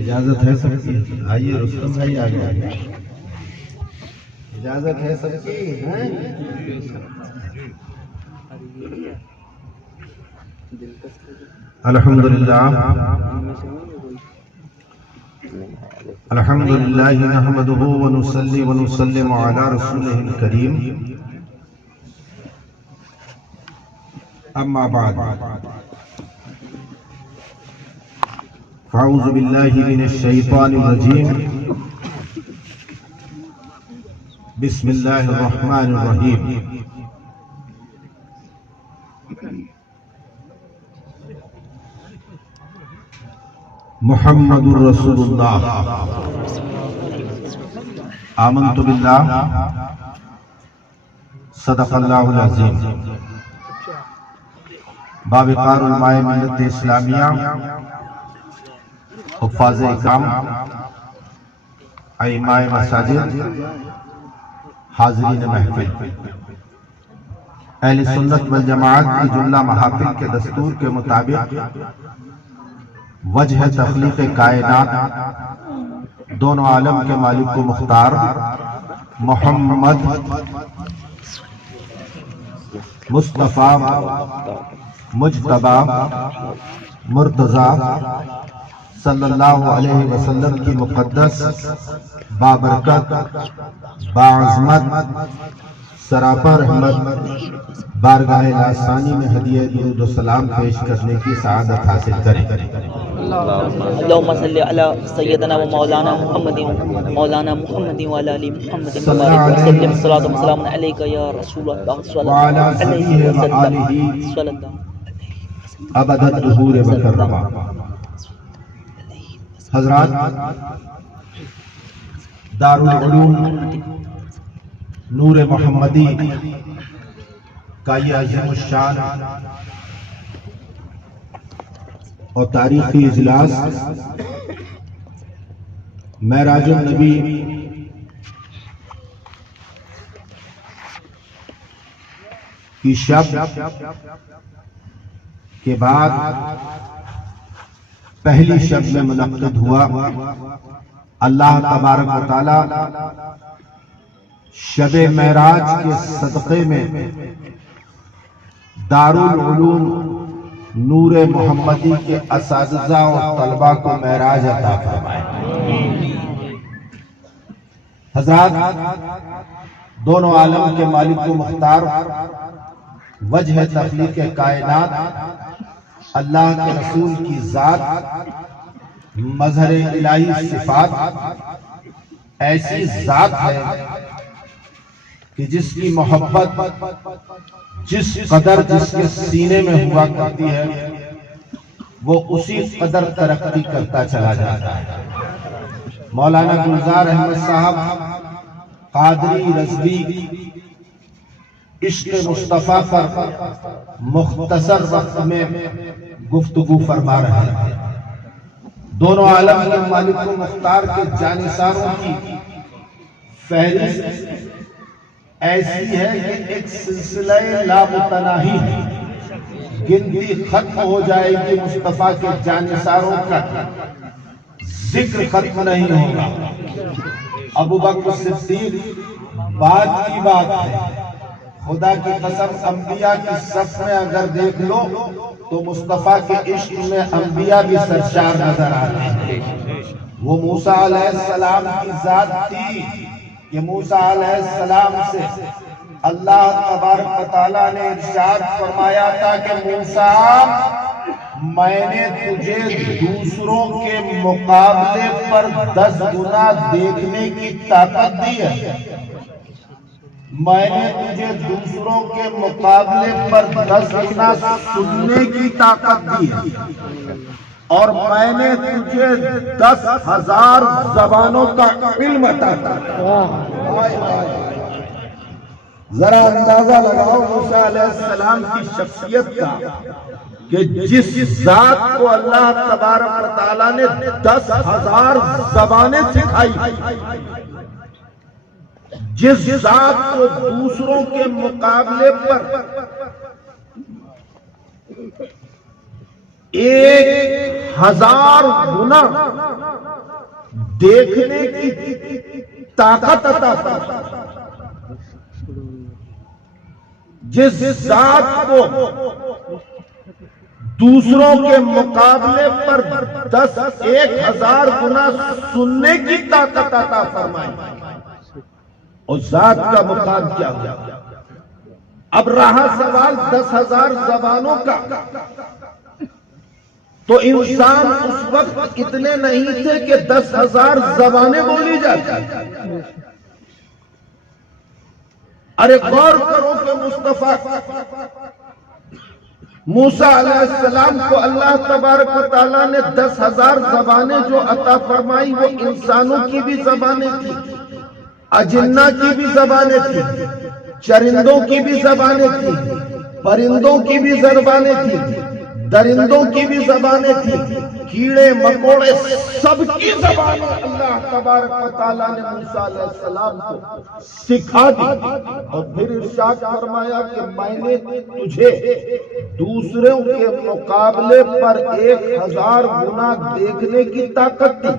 اجازت ہے سب کی؟ آئیے رستم بھائی آگے آگے، اجازت ہے سب کی؟ الحمدللہ الحمدللہ نحمدہ ونصلی ونسلم علی رسولہ الکریم، اما بعد فاعوذ باللہ من الشیطان الرجیم، بسم اللہ الرحمن الرحیم۔ محمد رسول اللہ، آمنت باللہ، صدق اللہ العظیم۔ باوقار علماء ملت اسلامیہ، حفاظ اکرام، ائمہ مساجد، حاضرین محفل، اہل سنت والجماعت کی جملہ محافل کے دستور کے مطابق وجہ تخلیق کائنات، دونوں عالم کے مالک کو مختار محمد مصطفیٰ مجتبی مرتضیٰ صلی اللہ علیہ وسلم کی مقدس بابرکت باعظمت سراپا رحمت بارگاہ الہی میں ہدیہ درود و سلام پیش کرنے کی سعادت حاصل کریں۔ اللہم صلی علی سیدنا و مولانا محمد وعلی آل محمد وبارک وسلم، صلاۃ و سلام علیک یا رسول اللہ صلی اللہ علیہ وسلم ابد الدہور مکرمہ۔ حضرات، دارالعلوم نور محمدی کا یہ عظیم الشان اور تاریخی اجلاس معراج النبی کی شب کے بعد پہلی شب میں منعقد ہوا۔ اللہ تبارک و تعالی شب معراج کے صدقے میں دارالعلوم نور محمدی کے اساتذہ اور طلباء کو معراج عطا فرمائے۔ حضرات، دونوں عالم کے مالک و مختار، وجہ تخلیق کائنات، اللہ کے رسول کی ذات، مظہر الہی صفات، ایسی ذات ہے کہ جس کی محبت جس قدر جس کے سینے میں ہوا کرتی ہے وہ اسی قدر ترقی کرتا چلا جاتا ہے۔ مولانا گلزار احمد صاحب قادری رضوی عشق مصطفیٰ پر مختصر وقت میں گفتگو فرما رہے ہیں۔ دونوں عالم کے مالک و مختار کے جانثاروں کی فہرست ایسی ہے کہ ایک سلسلہ لامتناہی ہے، گنتی ختم ہو جائے گی، مصطفیٰ کے جانثاروں کا ذکر ختم نہیں ہوگا۔ ابو بکر صدیق بعد کی بات ہے، خدا کی قسم انبیاء کی صف میں اگر دیکھ لو تو مصطفیٰ کے عشق میں انبیاء بھی سرشار نظر آتے ہیں۔ وہ موسیٰ علیہ السلام کی ذات تھی کہ موسیٰ علیہ السلام سے اللہ تبارک و تعالیٰ نے ارشاد فرمایا تھا کہ موسیٰ، میں نے تجھے دوسروں کے مقابلے پر 10 گنا دیکھنے کی طاقت دی ہے، میں نے تجھے دوسروں کے مقابلے پر 10 گنا سننے کی طاقت دی ہے، اور میں نے تجھے 10,000 زبانوں کا علم عطا کیا۔ ذرا اندازہ لگاؤ موسیٰ علیہ السلام کی شخصیت کا کہ جس ذات کو اللہ تبارک و تعالیٰ نے 10,000 زبانیں سکھائی، جس ذات کو دوسروں کے مقابلے پر 1000 گنا دیکھنے کی طاقت عطا فرمائے۔ جس ذات کو دوسروں کے مقابلے پر 10,000 گنا سننے کی طاقت عطا فرمائے، اس ذات کا مقام کیا ہوا؟ اب رہا سوال 10,000 زبانوں کا، تو انسان اس وقت اتنے نہیں تھے کہ 10,000 زبانیں بولی جاتی۔ ارے غور کرو کہ مصطفیٰ موسیٰ علیہ السلام کو اللہ تبارک و تعالیٰ نے 10,000 زبانیں جو عطا فرمائی، وہ انسانوں کی بھی زبانیں تھی، اجنہ کی بھی زبانیں تھی، چرندوں کی بھی زبانیں تھی، پرندوں کی بھی زبانیں تھی، درندوں کی بھی زبانیں تھی، کیڑے مکوڑے سب کی زبانیں اللہ تبارک و تعالیٰ نے موسیٰ علیہ السلام کو سکھا دی، اور پھر ارشاد فرمایا کہ میں نے تجھے دوسروں کے مقابلے پر 1,000 گنا دیکھنے کی طاقت دی،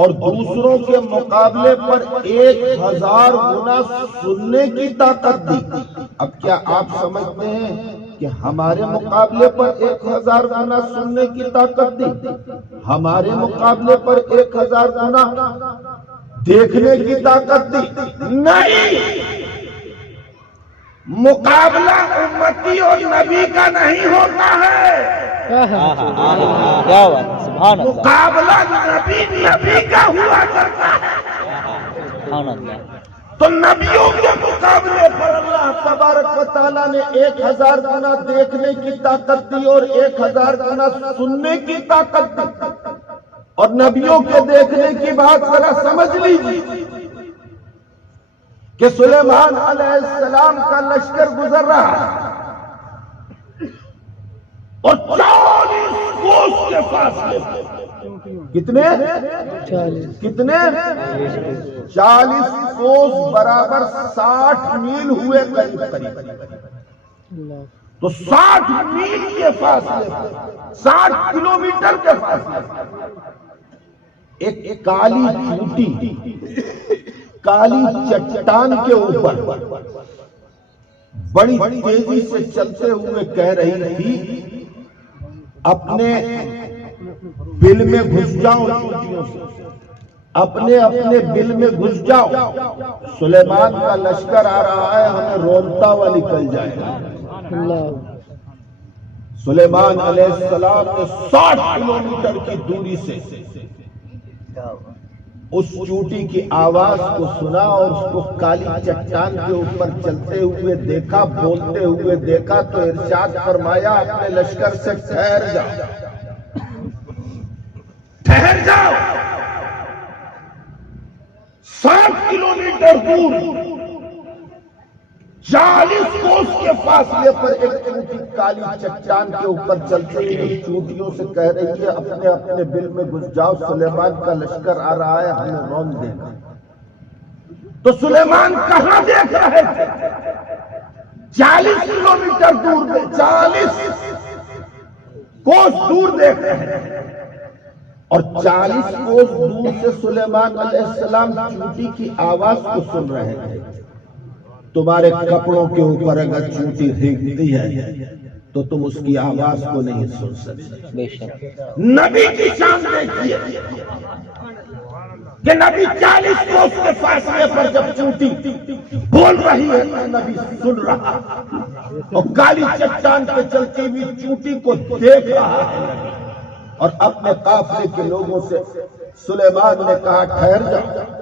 اور دوسروں کے مقابلے پر 1,000 گنا سننے کی طاقت دی۔ اب کیا آپ سمجھتے ہیں کہ ہمارے مقابلے پر 1,000 گنا سننے کی طاقت دی، ہمارے مقابلے پر 1,000 گنا دیکھنے کی طاقت دی؟ نہیں، مقابلہ امتی اور نبی کا نہیں ہوتا ہے، مقابلہ نبی کا ہوا کرتا ہے۔ تو نبیوں کے مقابلے پر اللہ تبارک و تعالیٰ نے 1,000 گنا دیکھنے کی طاقت دی اور 1,000 گنا سننے کی طاقت دی۔ اور نبیوں کے دیکھنے کی بات ذرا سمجھ لیجیے کہ سلیمان علیہ السلام کا لشکر گزر رہا اور 40 کوس کے فاصلے پر، کتنے 40 کوس برابر 60 میل ہوئے قریب قریب، تو 60 میل کے فاصلے پر، 60 کلومیٹر کے فاصلے پر ایک کالی چوٹی کالی چٹان کے اوپر بڑی تیزی سے چلتے ہوئے کہہ رہی تھی اپنے بل میں گھس جاؤ، چوٹیوں سے اپنے بل میں گھس جاؤ، سلیمان کا لشکر آ رہا ہے، ہمیں رونتا ہوا نکل جائے گا۔ سلیمان علیہ السلام نے 60 کلومیٹر کی دوری سے اس چوٹی کی آواز کو سنا اور اس کو کالی چٹان کے اوپر چلتے ہوئے دیکھا، بولتے ہوئے دیکھا، تو ارشاد فرمایا اپنے لشکر سے ٹھہر جاؤ، ٹھہر جاؤ۔ 60 کلومیٹر دور 40 کوس کے فاصلے پر ایک چوٹی کالی چٹان کے اوپر چلتے ہوئے چوٹیوں سے کہہ رہی ہے اپنے بل میں گھس جاؤ، سلیمان کا لشکر آ رہا ہے، ہمیں رون دے گا۔ تو سلیمان کہاں دیکھ رہے تھے؟ 40 کلومیٹر دور، 40 کوس دور دیکھ رہے تھے، اور 40 کوس دور سے سلیمان علیہ السلام چوٹی کی آواز کو سن رہے تھے۔ تمہارے کپڑوں کے اوپر اگر چوٹی رینگتی ہے تو تم اس کی آواز کو نہیں سن سکتے۔ نبی کی شان دیکھیے کہ نبی 40 کوس کے فاصلے پر جب چوٹی بول رہی ہے تو نبی سن رہا، اور کالی چٹان پہ چلتی ہوئی چوٹی کو دیکھ رہا ہے، اور اپنے قافلے کے لوگوں سے سلیمان نے کہا ٹھہر جاؤ،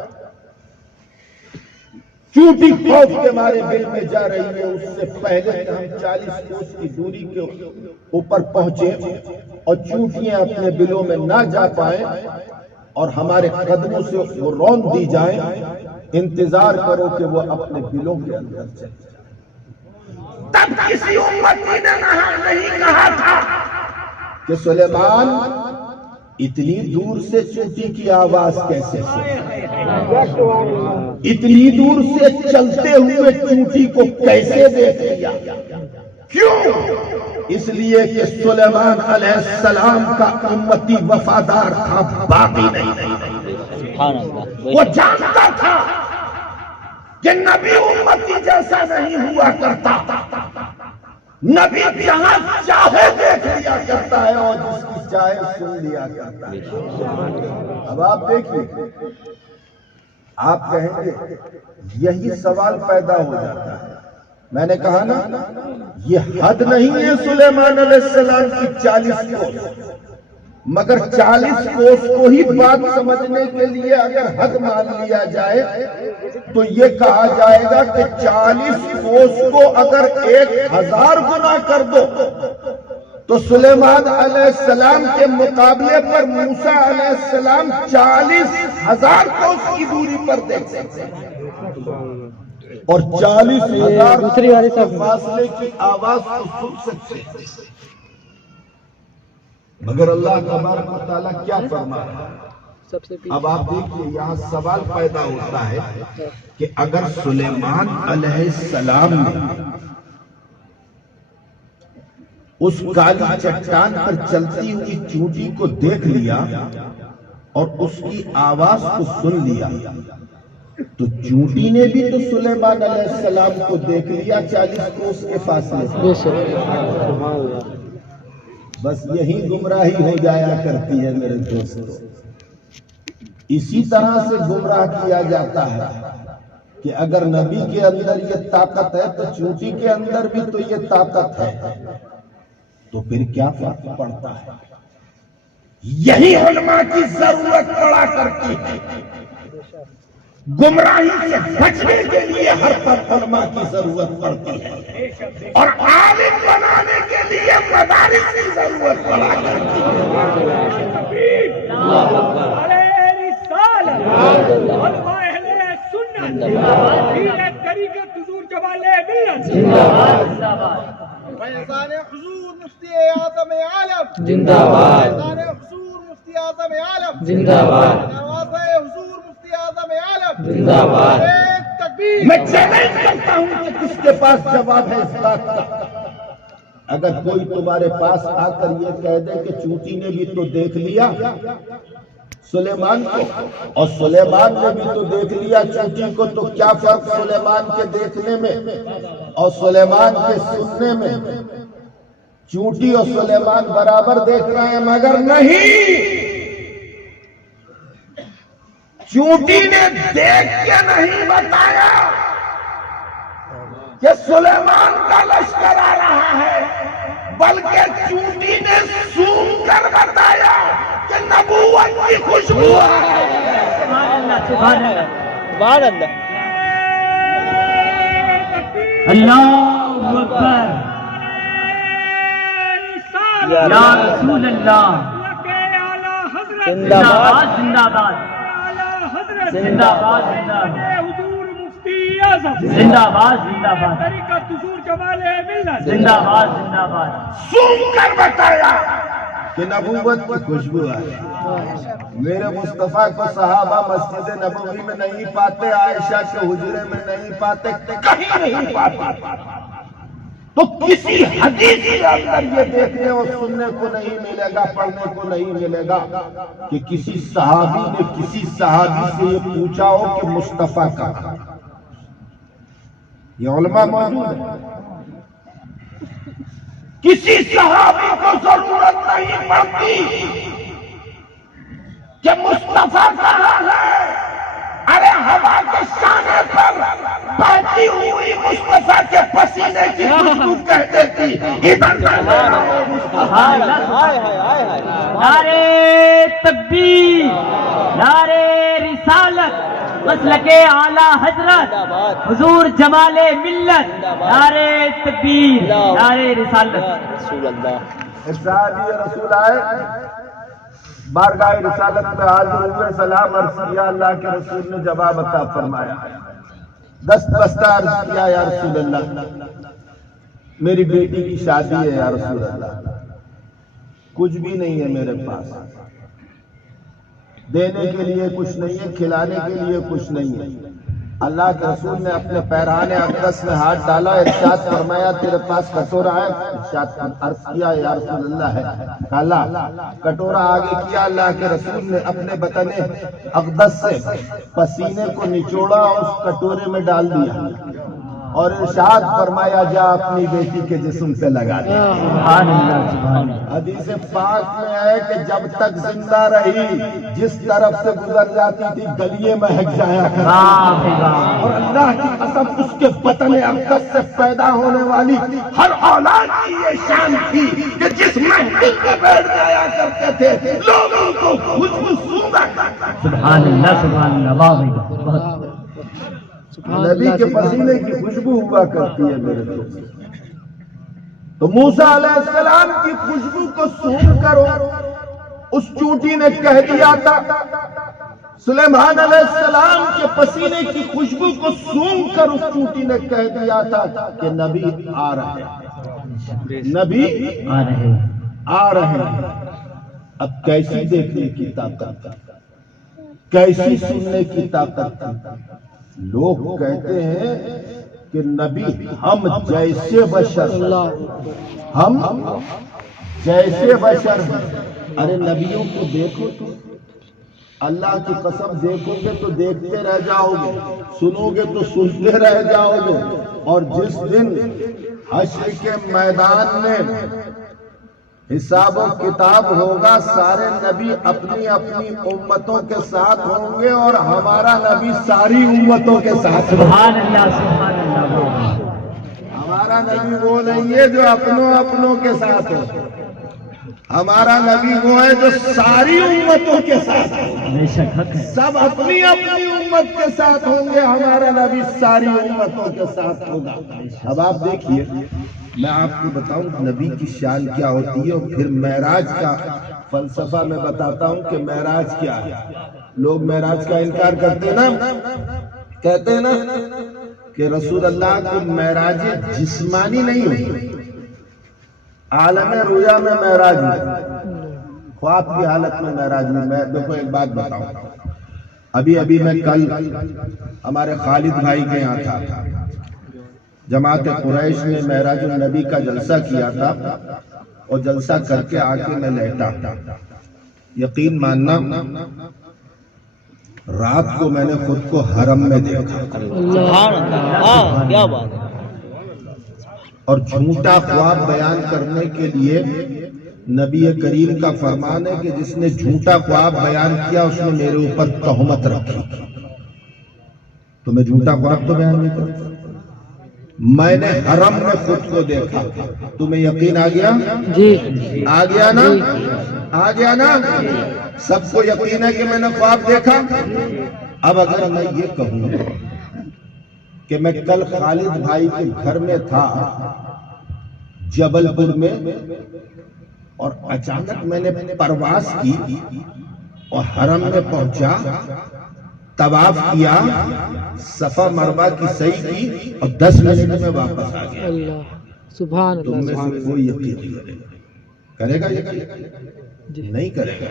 چوٹی خوف کے مارے بل میں جا رہی ہے، اس سے پہلے کہ ہم 40 کوس کی دوری کے اوپر پہنچے اور چوٹیاں اپنے بلوں میں نہ جا پائیں اور ہمارے قدموں سے وہ رون دی جائیں، انتظار کرو کہ وہ اپنے بلوں کے اندر چلے۔ تب کسی امتی نے نہیں کہا تھا کہ سلیمان اتنی دور سے چوٹی کی آواز کیسے سنے، اتنی دور سے چلتے ہوئے چوٹی کو کیسے دیکھ لیا۔ کیوں؟ اس لیے کہ سلیمان علیہ السلام کا امتی وفادار تھا، باقی نہیں۔ سبحان اللہ، وہ جانتا تھا کہ نبی امتی جیسا نہیں ہوا کرتا، نبی جہاں چاہے دیکھ لیا کرتا ہے اور جس کی چاہے سن لیا کرتا ہے۔ اب آپ دیکھیے، آپ کہیں گے یہی سوال پیدا ہو جاتا ہے، میں نے کہا نا یہ حد نہیں ہے سلیمان علیہ السلام کی 40 کوس، مگر 40 کوس کو ہی بات سمجھنے کے لیے اگر حد مان لیا جائے تو یہ کہا جائے گا کہ 40 کوس کو اگر 1000 گنا کر دو تو سلیمان علیہ السلام کے مقابلے پر موسیٰ علیہ السلام 40,000 کوس کی دوری پر دیکھ سکتے ہیں، اور 40,000 کے فاصلے کی آواز کو سن سکتے ہیں۔ مگر اللہ تبارک و تعالیٰ کیا فرما رہا ہے؟ اب آپ دیکھیے، یہاں سوال پیدا ہوتا ہے کہ اگر سلیمان علیہ السلام نے اس کالی چٹان پر چلتی ہوئی چونٹی کو دیکھ لیا اور اس کی آواز کو سن لیا تو چونٹی نے بھی تو سلیمان علیہ السلام کو دیکھ لیا 40 کوس کے فاصلے سے۔ بس یہی گمراہی ہو جایا کرتی ہے میرے دوستو، اسی طرح سے گمراہ کیا جاتا ہے کہ اگر نبی کے اندر یہ طاقت ہے تو چونٹی کے اندر بھی تو یہ طاقت ہے، تو پھر کیا فرق پڑتا ہے؟ یہی علماء کی ضرورت پڑا کرتی ہے، گمراہی سے بچنے کے لیے ہر پر علماء کی ضرورت پڑتی ہے، اور عالم بنانے کے لیے مدارس کی ضرورت پڑا کرتی ہے۔ فیضان حضور مفتی اعظم عالم زندہ باد، فیضان حضور مفتی اعظم عالم زندہ باد، نوازہ حضور مفتی اعظم عالم زندہ باد۔ ایک تکبیر۔ میں چیلنج کرتا ہوں کہ کس کے پاس جواب ہے اس بات کا؟ اگر کوئی تمہارے پاس آ کر یہ کہہ دے کہ چونٹی نے بھی تو دیکھ لیا سلیمان کو اور سلیمان نے بھی تو دیکھ لیا چونٹی کو، تو کیا فرق سلیمان کے دیکھنے میں اور سلیمان کے سننے میں؟ چونٹی اور سلیمان برابر دیکھ رہے ہیں، مگر نہیں، چونٹی نے دیکھ کے نہیں بتایا کہ سلیمان کا لشکر آ رہا ہے، بلکہ چونٹی نے سون کر بتایا کہ نبوت کی خوشبو ہے۔ سبحان اللہ، سبحان اللہ، سبحان اللہ۔ اللہ اکبر، یا رسول اللہ، زندہ باد، زندہ باد، زندہ باد، زندہ باد، زندہ باد، زندہ باد، زندہ باد، زندہ باد۔ سن کر بتایا کہ نبوت کی خوشبو ہے۔ میرے مصطفیٰ کو صحابہ مسجد نبوی میں نہیں پاتے، عائشہ کے حجرے میں نہیں پاتے، کہیں نہیں پاتے، تو کسی حدیث کے اندر یہ دیکھنے اور سننے کو نہیں ملے گا، پڑھنے کو نہیں ملے گا کہ کسی صحابی نے کسی صحابی سے یہ پوچھا ہو کہ مصطفیٰ کہاں۔ یہ علماء موجود ہیں، کسی صحابی کو ضرورت نہیں پڑتی کہ مصطفیٰ کہاں ہے، ارے ہوا کے شانے پر بہتی ہوئی مصطفیٰ کے پسینے کی خوشبو کہہ دیتی ادھر نعرے تکبیر، نعرے رسالت، مسلک اعلی حضرت حضور جمال ملت، نعرے تکبیر، نعرے رسالت۔ رسول اللہ، صحابی رسول آئے، بارگاہ رسالت میں حاضر ہوئے، سلام عرض کیا، اللہ کے رسول نے جواب عطا فرمایا، دست بستہ عرض کیا، یا رسول اللہ میری بیٹی کی شادی ہے، یا رسول اللہ کچھ بھی نہیں ہے میرے پاس، دینے کے لیے کچھ نہیں ہے، کھلانے کے لیے کچھ نہیں ہے، اللہ کے رسول نے اپنے پیرہان اقدس میں ہاتھ ڈالا، ارشاد فرمایا تیرے پاس کٹورا ہے؟ ارشاد عرض کیا یا رسول اللہ ہے۔ کہا کٹورا آگے کیا، اللہ کے رسول نے اپنے بدن اقدس سے پسینے کو نچوڑا اور اس کٹورے میں ڈال دیا اور ارشاد فرمایا جا اپنی بیٹی کے جسم پہ لگا دیا۔ سبحان اللہ سبحان اللہ۔ حدیث پاک میں ہے کہ جب تک زندہ رہی جس طرف سے گزر جاتی تھی گلیے مہک جایا کرتی، اور اللہ کی قسم اس کے بدن اقدس سے پیدا ہونے والی ہر اولاد کی یہ شان تھی کہ جس محفل میں بیٹھ جایا کرتے تھے لوگوں کو خوشبو سونگا کرتا۔ سبحان اللہ سبحان اللہ۔ نبی کے پسینے کی خوشبو ہوا کرتی ہے میرے دوست۔ تو موسیٰ علیہ السلام کی خوشبو کو سونگ کر اس چونٹی نے کہہ دیا تھا، سلیمان علیہ السلام کے پسینے کی خوشبو کو سونگ کر اس چونٹی نے کہہ دیا تھا کہ نبی آ رہے ہیں، نبی آ رہے ہیں۔ اب کیسی دیکھنے کی طاقت، کیسی سننے کی طاقت۔ لوگ کہتے ہیں کہ نبی ہم جیسے بشر، ہم جیسے بشر ہیں۔ ارے نبیوں کو دیکھو تو، اللہ کی قسم دیکھو گے تو دیکھتے رہ جاؤ گے، سنو گے تو سنتے رہ جاؤ گے۔ اور جس دن حشر کے میدان میں حساب و کتاب ہوگا سارے نبی اپنی اپنی امتوں کے ساتھ ہوں گے اور ہمارا نبی ساری امتوں کے ساتھ۔ سبحان اللہ سبحان اللہ۔ ہمارا نبی وہ نہیں ہے جو اپنوں کے ساتھ ہو، ہمارا نبی وہ ہے جو ساری امتوں کے ساتھ ہو۔ بے شک حق ہے۔ سب اپنی اپنی امت کے ساتھ ہوں گے، ہمارا نبی ساری امتوں کے ساتھ ہوگا۔ اب آپ دیکھیے، میں آپ کو بتاؤں نبی کی شان کیا ہوتی ہے، اور پھر معراج کا فلسفہ میں بتاتا ہوں کہ معراج کیا ہے۔ لوگ معراج کا انکار کرتے نا، کہتے ہیں نا کہ رسول اللہ کو معراج جسمانی نہیں ہوئی، عالم رویا میں معراج ہوئی، خواب کی حالت میں معراج ہوئی۔ میں دیکھو ایک بات بتاؤں، ابھی میں کل ہمارے خالد بھائی کے یہاں تھا، جماعت قریش نے معراج النبی کا جلسہ کیا تھا، اور جلسہ کر کے آ کے میں لیٹا۔ یقین ماننا رات کو میں نے خود کو حرم میں دیکھا، سبحان اللہ، کیا بات ہے۔ اور جھوٹا خواب بیان کرنے کے لیے نبی کریم کا فرمان ہے کہ جس نے جھوٹا خواب بیان کیا اس نے میرے اوپر تہمت رکھی۔ تو میں جھوٹا خواب تو بیان نہیں کرتا، میں نے حرم میں خود کو دیکھا۔ تمہیں یقین آ گیا؟ جی آ گیا نا، آ گیا نا؟ سب کو یقین ہے کہ میں نے خواب دیکھا۔ اب اگر میں یہ کہوں کہ میں کل خالد بھائی کے گھر میں تھا جبل پور میں، اور اچانک میں نے پرواز کی اور حرم میں پہنچا، طواف کیا، صفا مروہ کی سعی کی، اور 10 منٹ میں واپس آ گیا۔ اللہ سبحان تم میں اللہ۔ سے کوئی یقین نہیں کرے گا، نہیں کرے گا،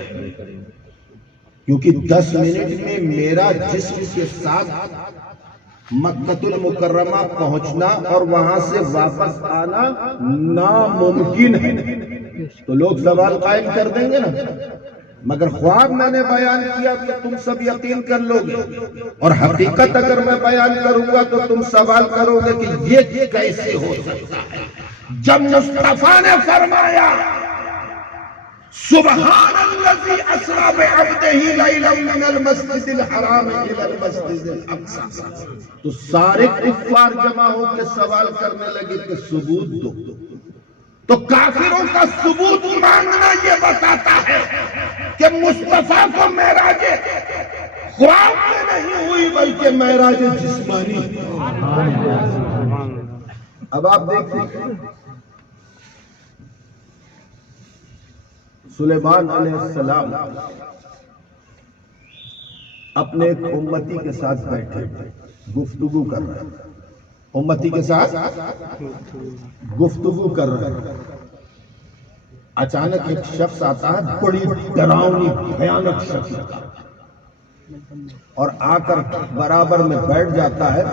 کیونکہ 10 منٹ میں میرا جسم کے ساتھ مکہ المکرمہ پہنچنا اور وہاں سے واپس آنا ناممکن ہے۔ تو لوگ سوال قائم کر دیں گے نا، مگر خواب میں نے بیان کیا تو تم سب یقین کر لو گے، اور حقیقت اگر میں بیان کروں گا تو تم سوال کرو گے کہ یہ کیسے ہو سکتا ہے۔ جب مصطفیٰ نے فرمایا سبحان الذی اسری بعبدہ لیلا من المسجد الحرام الی المسجد الاقصی، تو سارے کفار جمع ہو کے سوال کرنے لگے کہ ثبوت دو۔ تو کافروں کا ثبوت مانگنا یہ بتاتا ہے کہ مصطفیٰ کو معراج خواب میں نہیں ہوئی بلکہ معراج جسمانی۔ اب آپ دیکھیں سلیمان علیہ السلام اپنے ایک امتی کے ساتھ بیٹھے گفتگو کر رہے ہیں، امتی کے ساتھ گفتگو کر رہے ہیں۔ اچانک ایک شخص آتا ہے، بڑی ڈراؤنی بھیانک شخص آتا ہے، اور آ کر برابر میں بیٹھ جاتا ہے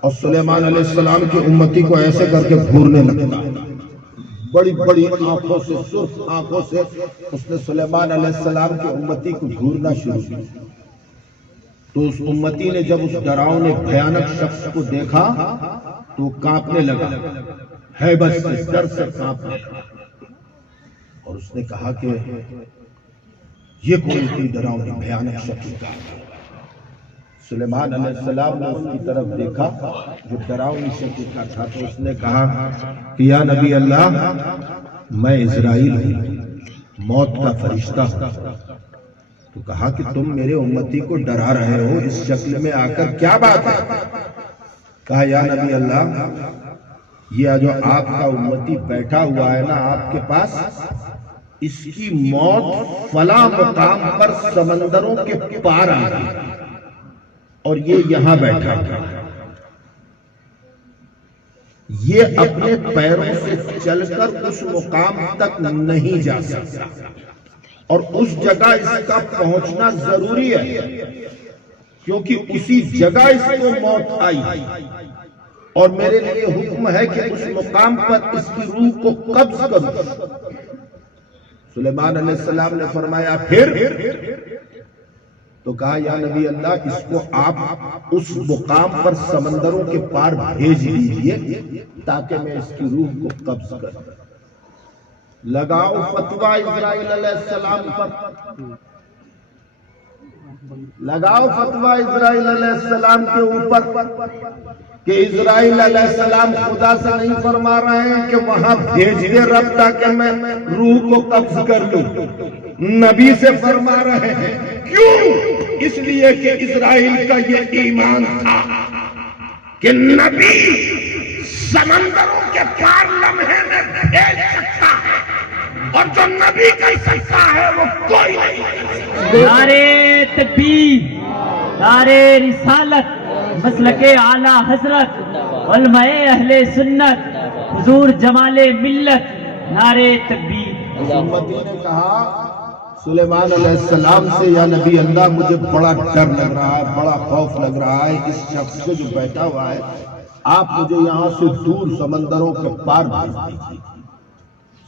اور سلیمان علیہ السلام کی امتی کو ایسے کر کے گھورنے لگتا ہے. بڑی بڑی آنکھوں سے، سرخ آنکھوں سے اس نے سلیمان علیہ السلام کی امتی کو گھورنا شروع کیا. تو اس امتی نے جب اس ڈراؤنے بھیانک شخص کو دیکھا تو وہ کانپنے لگا، ہیبت سے، ڈر سے کانپنے لگا. اور اس نے کہا کہ یہ کوئی اتنی ڈراؤنی بھیانک شکل کا. سلیمان علیہ السلام نے اس کی طرف دیکھا جو ڈراؤنی شکل کا تھا، تو اس نے کہا کہ یا نبی اللہ، میں اسرائیل ہوں، موت کا فرشتہ ہوں. تو کہا کہ تم میرے امتی کو ڈرا رہے ہو اس شکل میں آ کر، کیا بات ہے؟ کہا یا نبی اللہ، یہ جو آپ کا امتی بیٹھا ہوا ہے نا آپ کے پاس، اس کی موت فلاں مقام پر سمندروں کے پار آ گئی اور یہ یہاں بیٹھا ہے. یہ اپنے پیروں سے چل کر اس مقام تک نہیں جا سکتا اور اس جگہ اس کا پہنچنا ضروری ہے، کیونکہ اسی جگہ اس کو موت آئی اور میرے لیے حکم ہے کہ اس مقام پر اس کی روح کو قبض کروں. سلیمان علیہ السلام نے فرمایا پھر؟ تو کہا یا نبی اللہ، اس کو آپ اس مقام پر سمندروں کے پار بھیج دیجئے تاکہ میں اس کی روح کو قبض کروں. لگاؤ فتویٰ اسرائیل علیہ السلام پر، لگاؤ فتویٰ اسرائیل علیہ السلام کے اوپر کہ اسرائیل علیہ السلام خدا سے نہیں فرما رہے ہیں کہ وہاں بھیج دے رب تاکہ میں روح کو قبض کر لوں، نبی سے فرما رہے ہیں. کیوں؟ اس لیے کہ اسرائیل کا یہ ایمان تھا کہ نبی سمندروں کے پار لمحے میں بھیج سکتا ہے اور جو نبی کر سکتا ہے وہ کوئی نہیں. نعرے تکبیر، نعرے رسالت، مسلک اعلیٰ حضرت، علماء اہل سنت، حضور جمال ملت، نعرے تکبیر. امتی نے کہا سلیمان علیہ السلام سے، یا نبی اللہ، مجھے بڑا ڈر لگ رہا ہے، بڑا خوف لگ رہا ہے اس شخص سے جو بیٹھا ہوا ہے، آپ مجھے یہاں سے دور سمندروں کے پار بھیج دیجیے.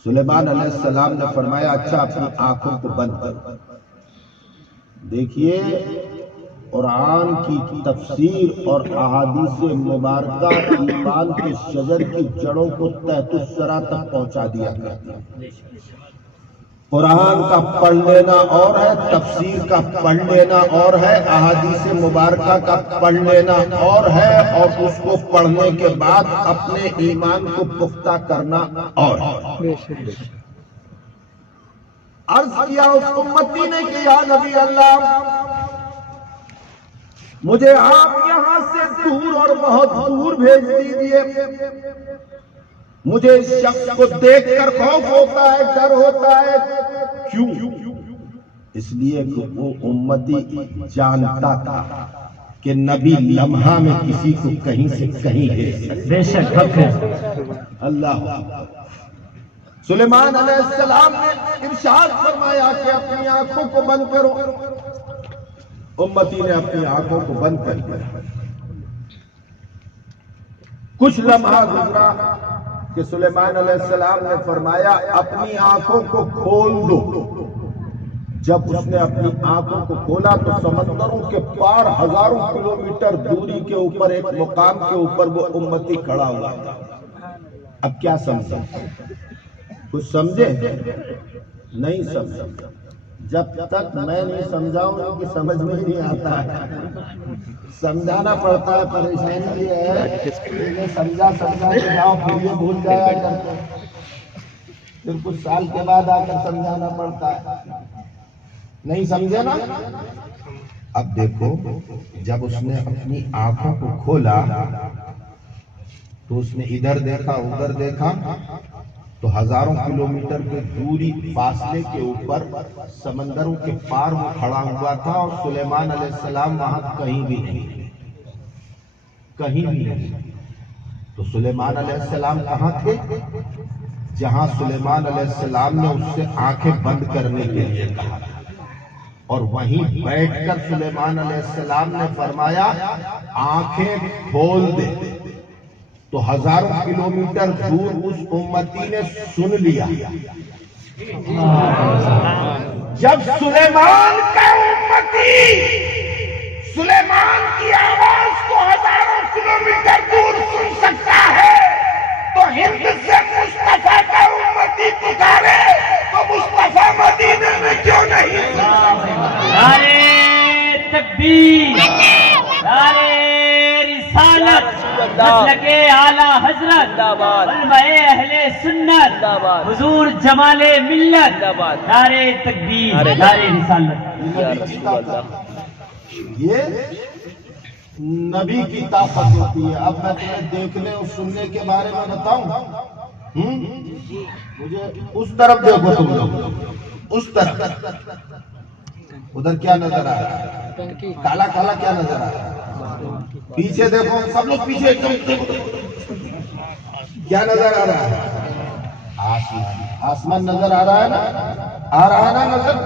سلیمان علیہ السلام نے فرمایا اچھا اپنی آنکھوں کو بند کرو. دیکھیے قرآن کی تفسیر اور احادیث مبارکہ ایمان کے شجر کی جڑوں کو تحت الثری تک پہنچا دیا کرتی ہے. قرآن کا پڑھ لینا اور ہے، تفسیر کا پڑھ لینا اور ہے، احادیث مبارکہ کا پڑھ لینا اور ہے، اور اس کو پڑھنے کے بعد اپنے ایمان کو پختہ کرنا اور ہے. عرض کیا اس امتی نے کہ یا نبی اللہ، مجھے آپ یہاں سے دور اور بہت دور بھیج دیجیے. مجھے اس شخص کو دیکھ کر خوف ہوتا ہے، ڈر ہوتا ہے. کیوں؟ اس لیے کہ وہ امتی جانتا تھا کہ نبی لمحہ میں کسی کو کہیں سے کہیں بھیج سکتا ہے. بے شک حق ہے. اللہ. سلیمان علیہ السلام نے ارشاد فرمایا کہ اپنی آنکھوں کو بند کرو. امتی نے اپنی آنکھوں کو بند کر دیا. کچھ لمحہ گزرا کہ سلیمان علیہ السلام نے فرمایا اپنی آنکھوں کو کھول دو. جب اس نے اپنی آنکھوں کو کھولا تو سمندروں کے پار ہزاروں کلومیٹر دوری کے اوپر ایک مقام کے اوپر وہ امتی کھڑا ہوا تھا. اب کیا سمجھے؟ کچھ سمجھے؟ نہیں سمجھے. جب تک میں نہیں سمجھاؤں ان کی سمجھ میں نہیں آتا ہے. سمجھانا پڑتا ہے. پریشانی یہ ہے سمجھا کے جاؤ پھر یہ بھول جایا کرتے، پھر کچھ سال کے بعد آ کر سمجھانا پڑتا ہے. نہیں سمجھے نا؟ اب دیکھو جب اس نے اپنی آنکھوں کو کھولا تو اس نے ادھر دیکھا ادھر دیکھا تو ہزاروں کلومیٹر کے دوری فاصلے کے اوپر سمندروں کے پار وہ کھڑا ہوا تھا اور سلیمان علیہ السلام وہاں کہیں بھی نہیں، کہیں بھی نہیں. تو سلیمان علیہ السلام کہاں تھے؟ جہاں سلیمان علیہ السلام نے اس سے آنکھیں بند کرنے کے لیے کہا. اور وہیں بیٹھ کر سلیمان علیہ السلام نے فرمایا آنکھیں کھول دے، تو ہزاروں کلومیٹر دور اس امتی نے سن لیا۔ جب سلیمان کا امتی سلیمان کی آواز کو ہزاروں کلومیٹر دور سن سکتا ہے تو ہند سے مصطفیٰ کا امتی پکارے تو مصطفیٰ مدینے میں کیوں نہیں؟ نعرہ تکبیر، نعرہ رسالت، مسلک اعلی حضرت، علماء اہل سنت، حضور جمال ملت، نعرہ تکبیر، نعرہ رسالت۔ یہ نبی کی طاقت ہوتی ہے۔ اب میں تمہیں دیکھنے اور سننے کے بارے میں بتاؤں، مجھے اس طرف دیکھو، تم لوگ اس طرف، ادھر کیا نظر آ رہا ہے؟ کالا کالا کیا نظر آ رہا ہے؟ پیچھے دیکھو، سب لوگ پیچھے، کیا نظر آ رہا ہے؟ آسمان نظر آ رہا ہے نا؟ آ رہا ہے نا نظر؟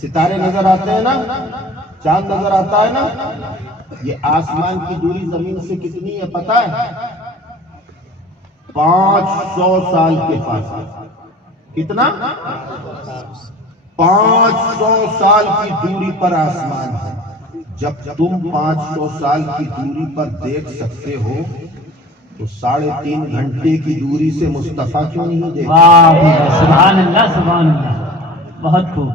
ستارے نظر آتے ہیں نا؟ چاند نظر آتا ہے نا؟ یہ آسمان کی دوری زمین سے کتنی ہے پتہ ہے؟ 500 سال کے فاصلے۔ کتنا؟ 500 سال کی دوری پر آسمان ہے۔ جب تم 500 سال کی دوری پر دیکھ سکتے ہو تو 3.5 گھنٹے کی دوری سے مصطفیٰ کیوں نہیں دیکھ؟ سبحان اللہ، سبحان اللہ، بہت خوب۔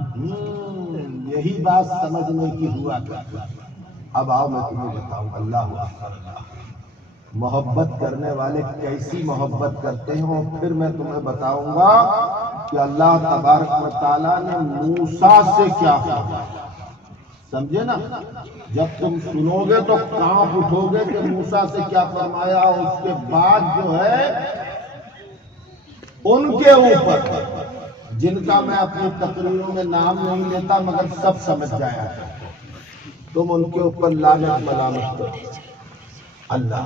یہی بات سمجھنے کی ہوا کرتی۔ اب آؤ میں تمہیں بتاؤں، اللہ اکبر، محبت کرنے والے کیسی محبت کرتے ہیں، اور پھر میں تمہیں بتاؤں گا کہ اللہ تبارک و تعالیٰ نے موسیٰ سے کیا کہا، سمجھے نا؟ جب تم سنو گے تو کانپ اٹھو گے کہ موسیٰ سے کیا فرمایا۔ اس کے بعد جو ہے ان کے اوپر، جن کا میں اپنی تقریروں میں نام نہیں لیتا مگر سب سمجھ جایا، تم ان کے اوپر لعنت ملامت کرو۔ اللہ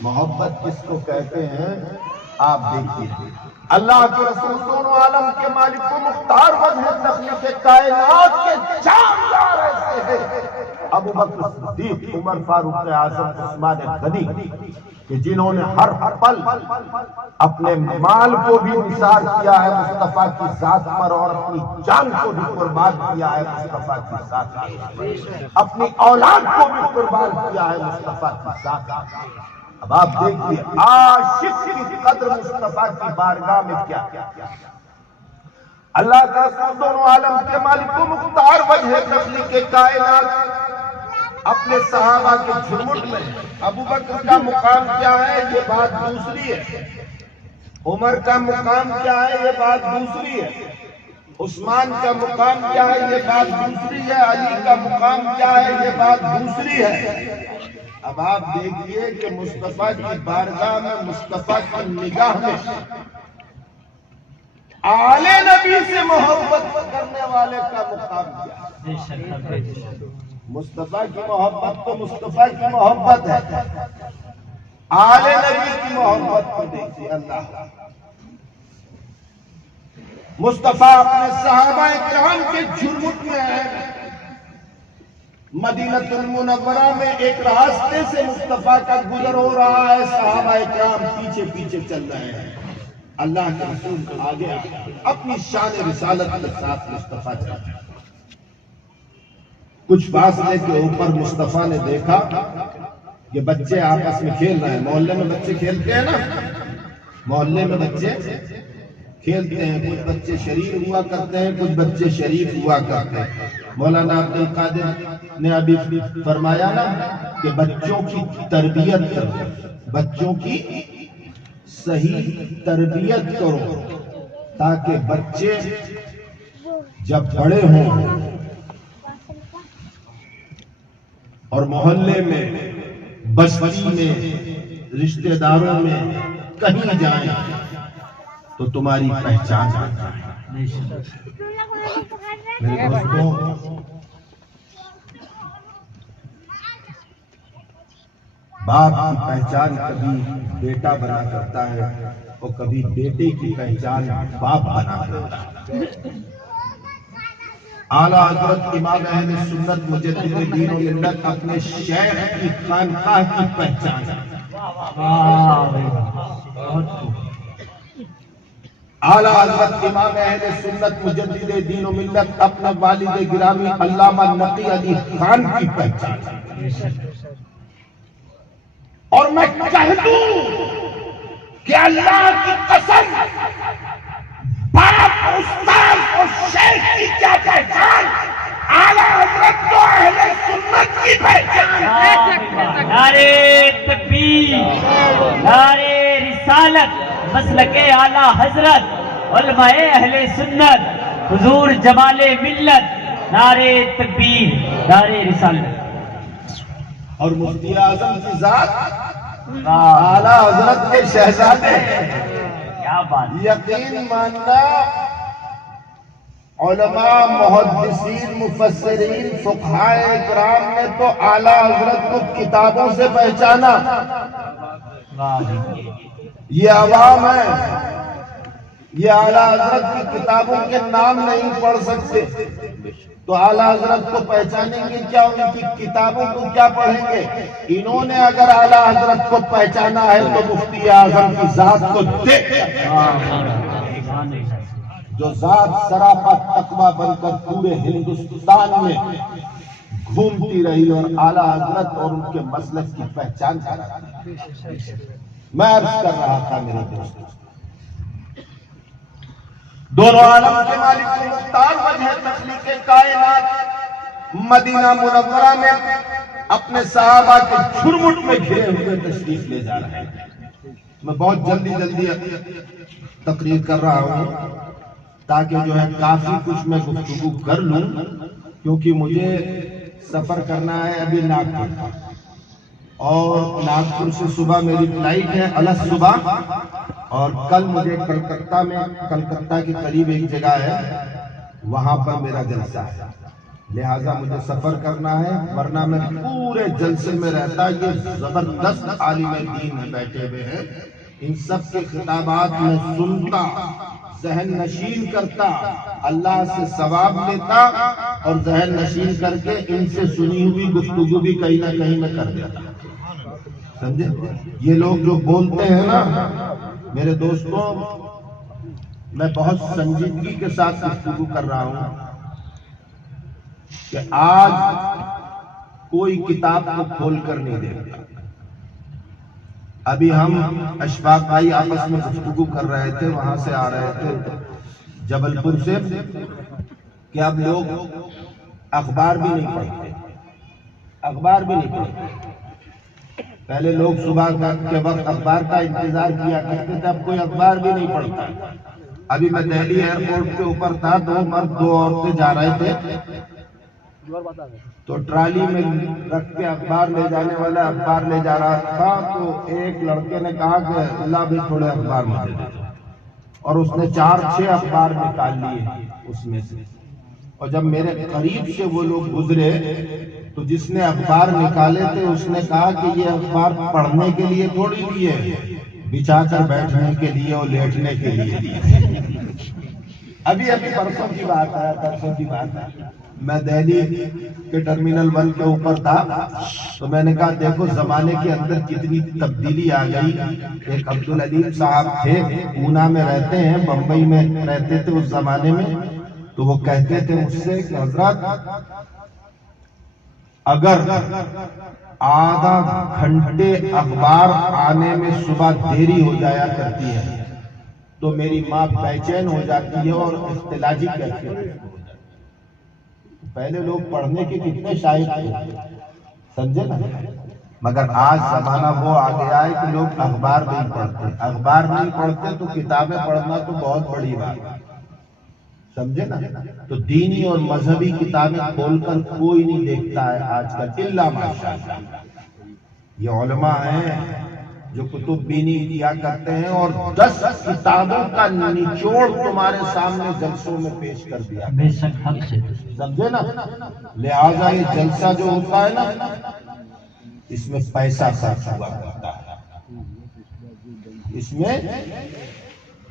محبت کس کو کہتے ہیں آپ دیکھیے، اللہ کے رسول دونوں عالم کے مالک و مختار وجہ تخلیق کائنات کے جاندار ایسے ہیں ابو بکر صدیق، عمر فاروق اعظم، عثمان غنی، کہ جنہوں نے ہر پل اپنے مال کو بھی نثار کیا ہے مصطفیٰ کی ذات پر، اور اپنی جان کو بھی قربان کیا ہے مصطفیٰ کی ذات پر، اپنی اولاد کو بھی قربان کیا ہے مصطفیٰ کی ذات پر۔ اب آپ دیکھیے عاشق کی قدر مصطفیٰ کی بارگاہ میں کیا کیا۔ اللہ کا رسول دونوں عالم کے مالک و مختار وجہ تخلیق کائنات اپنے صحابہ کے جھرمٹ میں، ابو بکر کا مقام کیا ہے یہ بات دوسری ہے، عمر کا مقام کیا ہے یہ بات دوسری ہے، عثمان کا مقام کیا ہے یہ بات دوسری ہے، علی کا مقام کیا ہے یہ بات دوسری ہے۔ اب آپ دیکھیے کہ مصطفیٰ کی بارگاہ میں، مصطفیٰ کی نگاہ میں آل نبی سے محبت کرنے والے کا مقام کیا ہے؟ مصطفیٰ کی محبت تو مصطفیٰ کی محبت ہے، آل نبی کی محبت کو دیکھیے۔ اللہ مصطفیٰ اپنے صحابہ کرام کے جھرمٹ میں ہے، مدینہ المنورہ میں ایک راستے سے مصطفیٰ کا گزر ہو رہا ہے، صحابہ کرام پیچھے پیچھے چل رہے ہیں، اللہ کے رسول آگے اپنی شان رسالت کے ساتھ مصطفیٰ چل رہے ہیں۔ کچھ فاصلے کے اوپر مصطفیٰ نے دیکھا کہ بچے آپس میں کھیل رہے ہیں، محلے میں بچے کھیلتے ہیں نا، محلے میں بچے کھیلتے ہیں، کچھ بچے شریر ہوا کرتے ہیں، کچھ بچے شریف ہوا کرتے ہیں۔ مولانا عبد القادر نے ابھی فرمایا نا کہ بچوں کی تربیت کرو، بچوں کی صحیح تربیت کرو تاکہ بچے جب بڑے ہوں اور محلے میں، بستی میں، رشتہ داروں میں کہیں جائیں تو تمہاری پہچان آتا ہے۔ میرے دوستوں، باپ کی پہچان کبھی بیٹا بنا کرتا ہے اور کبھی بیٹے کی پہچان باپ بنا کرتا ہے۔ اعلیٰ حضرت امام اہل سنت مجدد دین و ملت اپنے شیخ کی خانقاہ کی پہچان ہے۔ اعلیٰ حضرت امام اہل سنت مجدد دین و ملت اپنے والد گرامی علامہ نقی علی خان کی پہچان ہے۔ اور میں کہہ دوں کہ اللہ کی قسم باپ استاد اور شیخ کی کیا پہچان، اعلیٰ حضرت تو اہل سنت کی پہچان ہے۔ نعرے تکبیر، نعرے رسالت، مسلک اعلیٰ حضرت، علماء اہل سنت، حضور جمال ملت، نعرے تکبیر، نعرے رسالت۔ اور مفتی اعظم کی ذات اعلیٰ حضرت کے شہزادے، کیا بات! یقین ماننا علماء، محدثین، مفسرین، فقہاء اکرام نے تو اعلیٰ حضرت کو کتابوں سے پہچانا، یہ عوام ہے، یہ اعلیٰ حضرت کی کتابوں کے نام نہیں پڑھ سکتے، تو اعلیٰ حضرت کو پہچانیں گے کیا؟ ان کی کتابوں کو کیا پڑھیں گے؟ انہوں نے اگر اعلیٰ حضرت کو پہچانا ہے تو مفتی اعظم کی ذات کو دیکھ جو ذات سراپا تقویٰ بن کر پورے ہندوستان میں گھومتی رہی اور اعلیٰ حضرت اور ان کے مسلک کی پہچان کر رہا تھا۔ میں عرض کر رہا تھا میرے دوستوں، دونوں عالم کے مالک و مختار وجہ تخلیق کائنات مدینہ منورہ میں اپنے صحابہ کے جھرمٹ میں گھرے ہوئے تشریف لے جا رہے ہیں۔ میں بہت جلدی تقریر کر رہا ہوں تاکہ جو ہے کافی کچھ میں گفتگو کر لوں، کیونکہ مجھے سفر کرنا ہے ابھی ناگپور، اور ناگپور سے صبح میری فلائٹ ہے الگ صبح، اور کل مجھے کلکتہ کے قریب ایک جگہ ہے، وہاں پر میرا جلسہ ہے، لہٰذا مجھے سفر کرنا ہے، ورنہ میں پورے جلسے میں رہتا۔ یہ زبردست عالم دین میں بیٹھے ہوئے ہیں، ان سب کے خطابات میں سنتا، ذہن نشین کرتا، اللہ سے ثواب لیتا، اور ذہن نشین کر کے ان سے سنی ہوئی گفتگو بھی کہیں نہ کہیں میں کر دیتا۔ سمجھے؟ یہ لوگ جو بولتے ہیں نا میرے دوستوں، میں بہت سنجیدگی کے ساتھ گفتگو کر رہا ہوں کہ آج کوئی کتاب کو کھول کر نہیں دیکھتا۔ ابھی ہم اشفاق بھائی آپس میں گفتگو کر رہے تھے، وہاں سے آ رہے تھے جبل پور سے، کہ اب لوگ اخبار بھی نہیں پڑھتے، اخبار بھی نہیں پڑھتے۔ پہلے لوگ صبح کے وقت اخبار کا انتظار کیا کرتے تھے، اب کوئی اخبار بھی نہیں پڑھتا۔ ابھی میں دہلی ایئرپورٹ کے اوپر تھا، دو مرد دو عورتیں جا رہے تھے، تو ٹرالی میں رکھ کے اخبار لے جانے والا اخبار لے جا رہا تھا، تو ایک لڑکے نے کہا کہ اللہ بھی تھوڑے اخبار مجھے دے دو، اور اس نے 4-6 اخبار نکال لیے اس میں سے، اور جب میرے قریب سے وہ لوگ گزرے تو جس نے اخبار نکالے تھے اس نے کہا کہ یہ اخبار پڑھنے کے لیے تھوڑی لیے، بچھا کر بیٹھنے کے لیے اور لیٹنے کے لیے۔ ابھی پرسوں کی بات ہے، میں دہلی کے ٹرمینل 1 کے اوپر تھا، تو میں نے کہا دیکھو زمانے کے اندر کتنی تبدیلی آ گئی۔ ایک عبدالعلیم صاحب تھے، پونا میں رہتے ہیں، بمبئی میں رہتے تھے اس زمانے میں، تو وہ کہتے تھے مجھ سے کہ حضرت اگر آدھا گھنٹے اخبار آنے میں صبح دیری ہو جایا کرتی ہے تو میری ماں بے چین ہو جاتی ہے اور اختلاجی کیفیت ہو جاتی ہے۔ پہلے لوگ پڑھنے کے کتنے شائق تھے، سمجھے نا، مگر آج زمانہ وہ آ گیا ہے کہ لوگ اخبار نہیں پڑھتے، اخبار نہیں پڑھتے تو کتابیں پڑھنا تو بہت بڑی بات ہے، سمجھے نا۔ تو دینی اور مذہبی کتابیں کھول کر کوئی نہیں دیکھتا ہے آج کل، الا ماشاءاللہ۔ یہ علماء ہیں جو کتب بینی کیا کرتے ہیں اور 10 کتابوں کا نچوڑ تمہارے سامنے جلسوں میں پیش کر دیا، بے شک حق سے، سمجھے نا۔ لہٰذا یہ جلسہ جو ہوتا ہے نا، اس میں پیسہ خرچ ہوا کرتا ہے، اس میں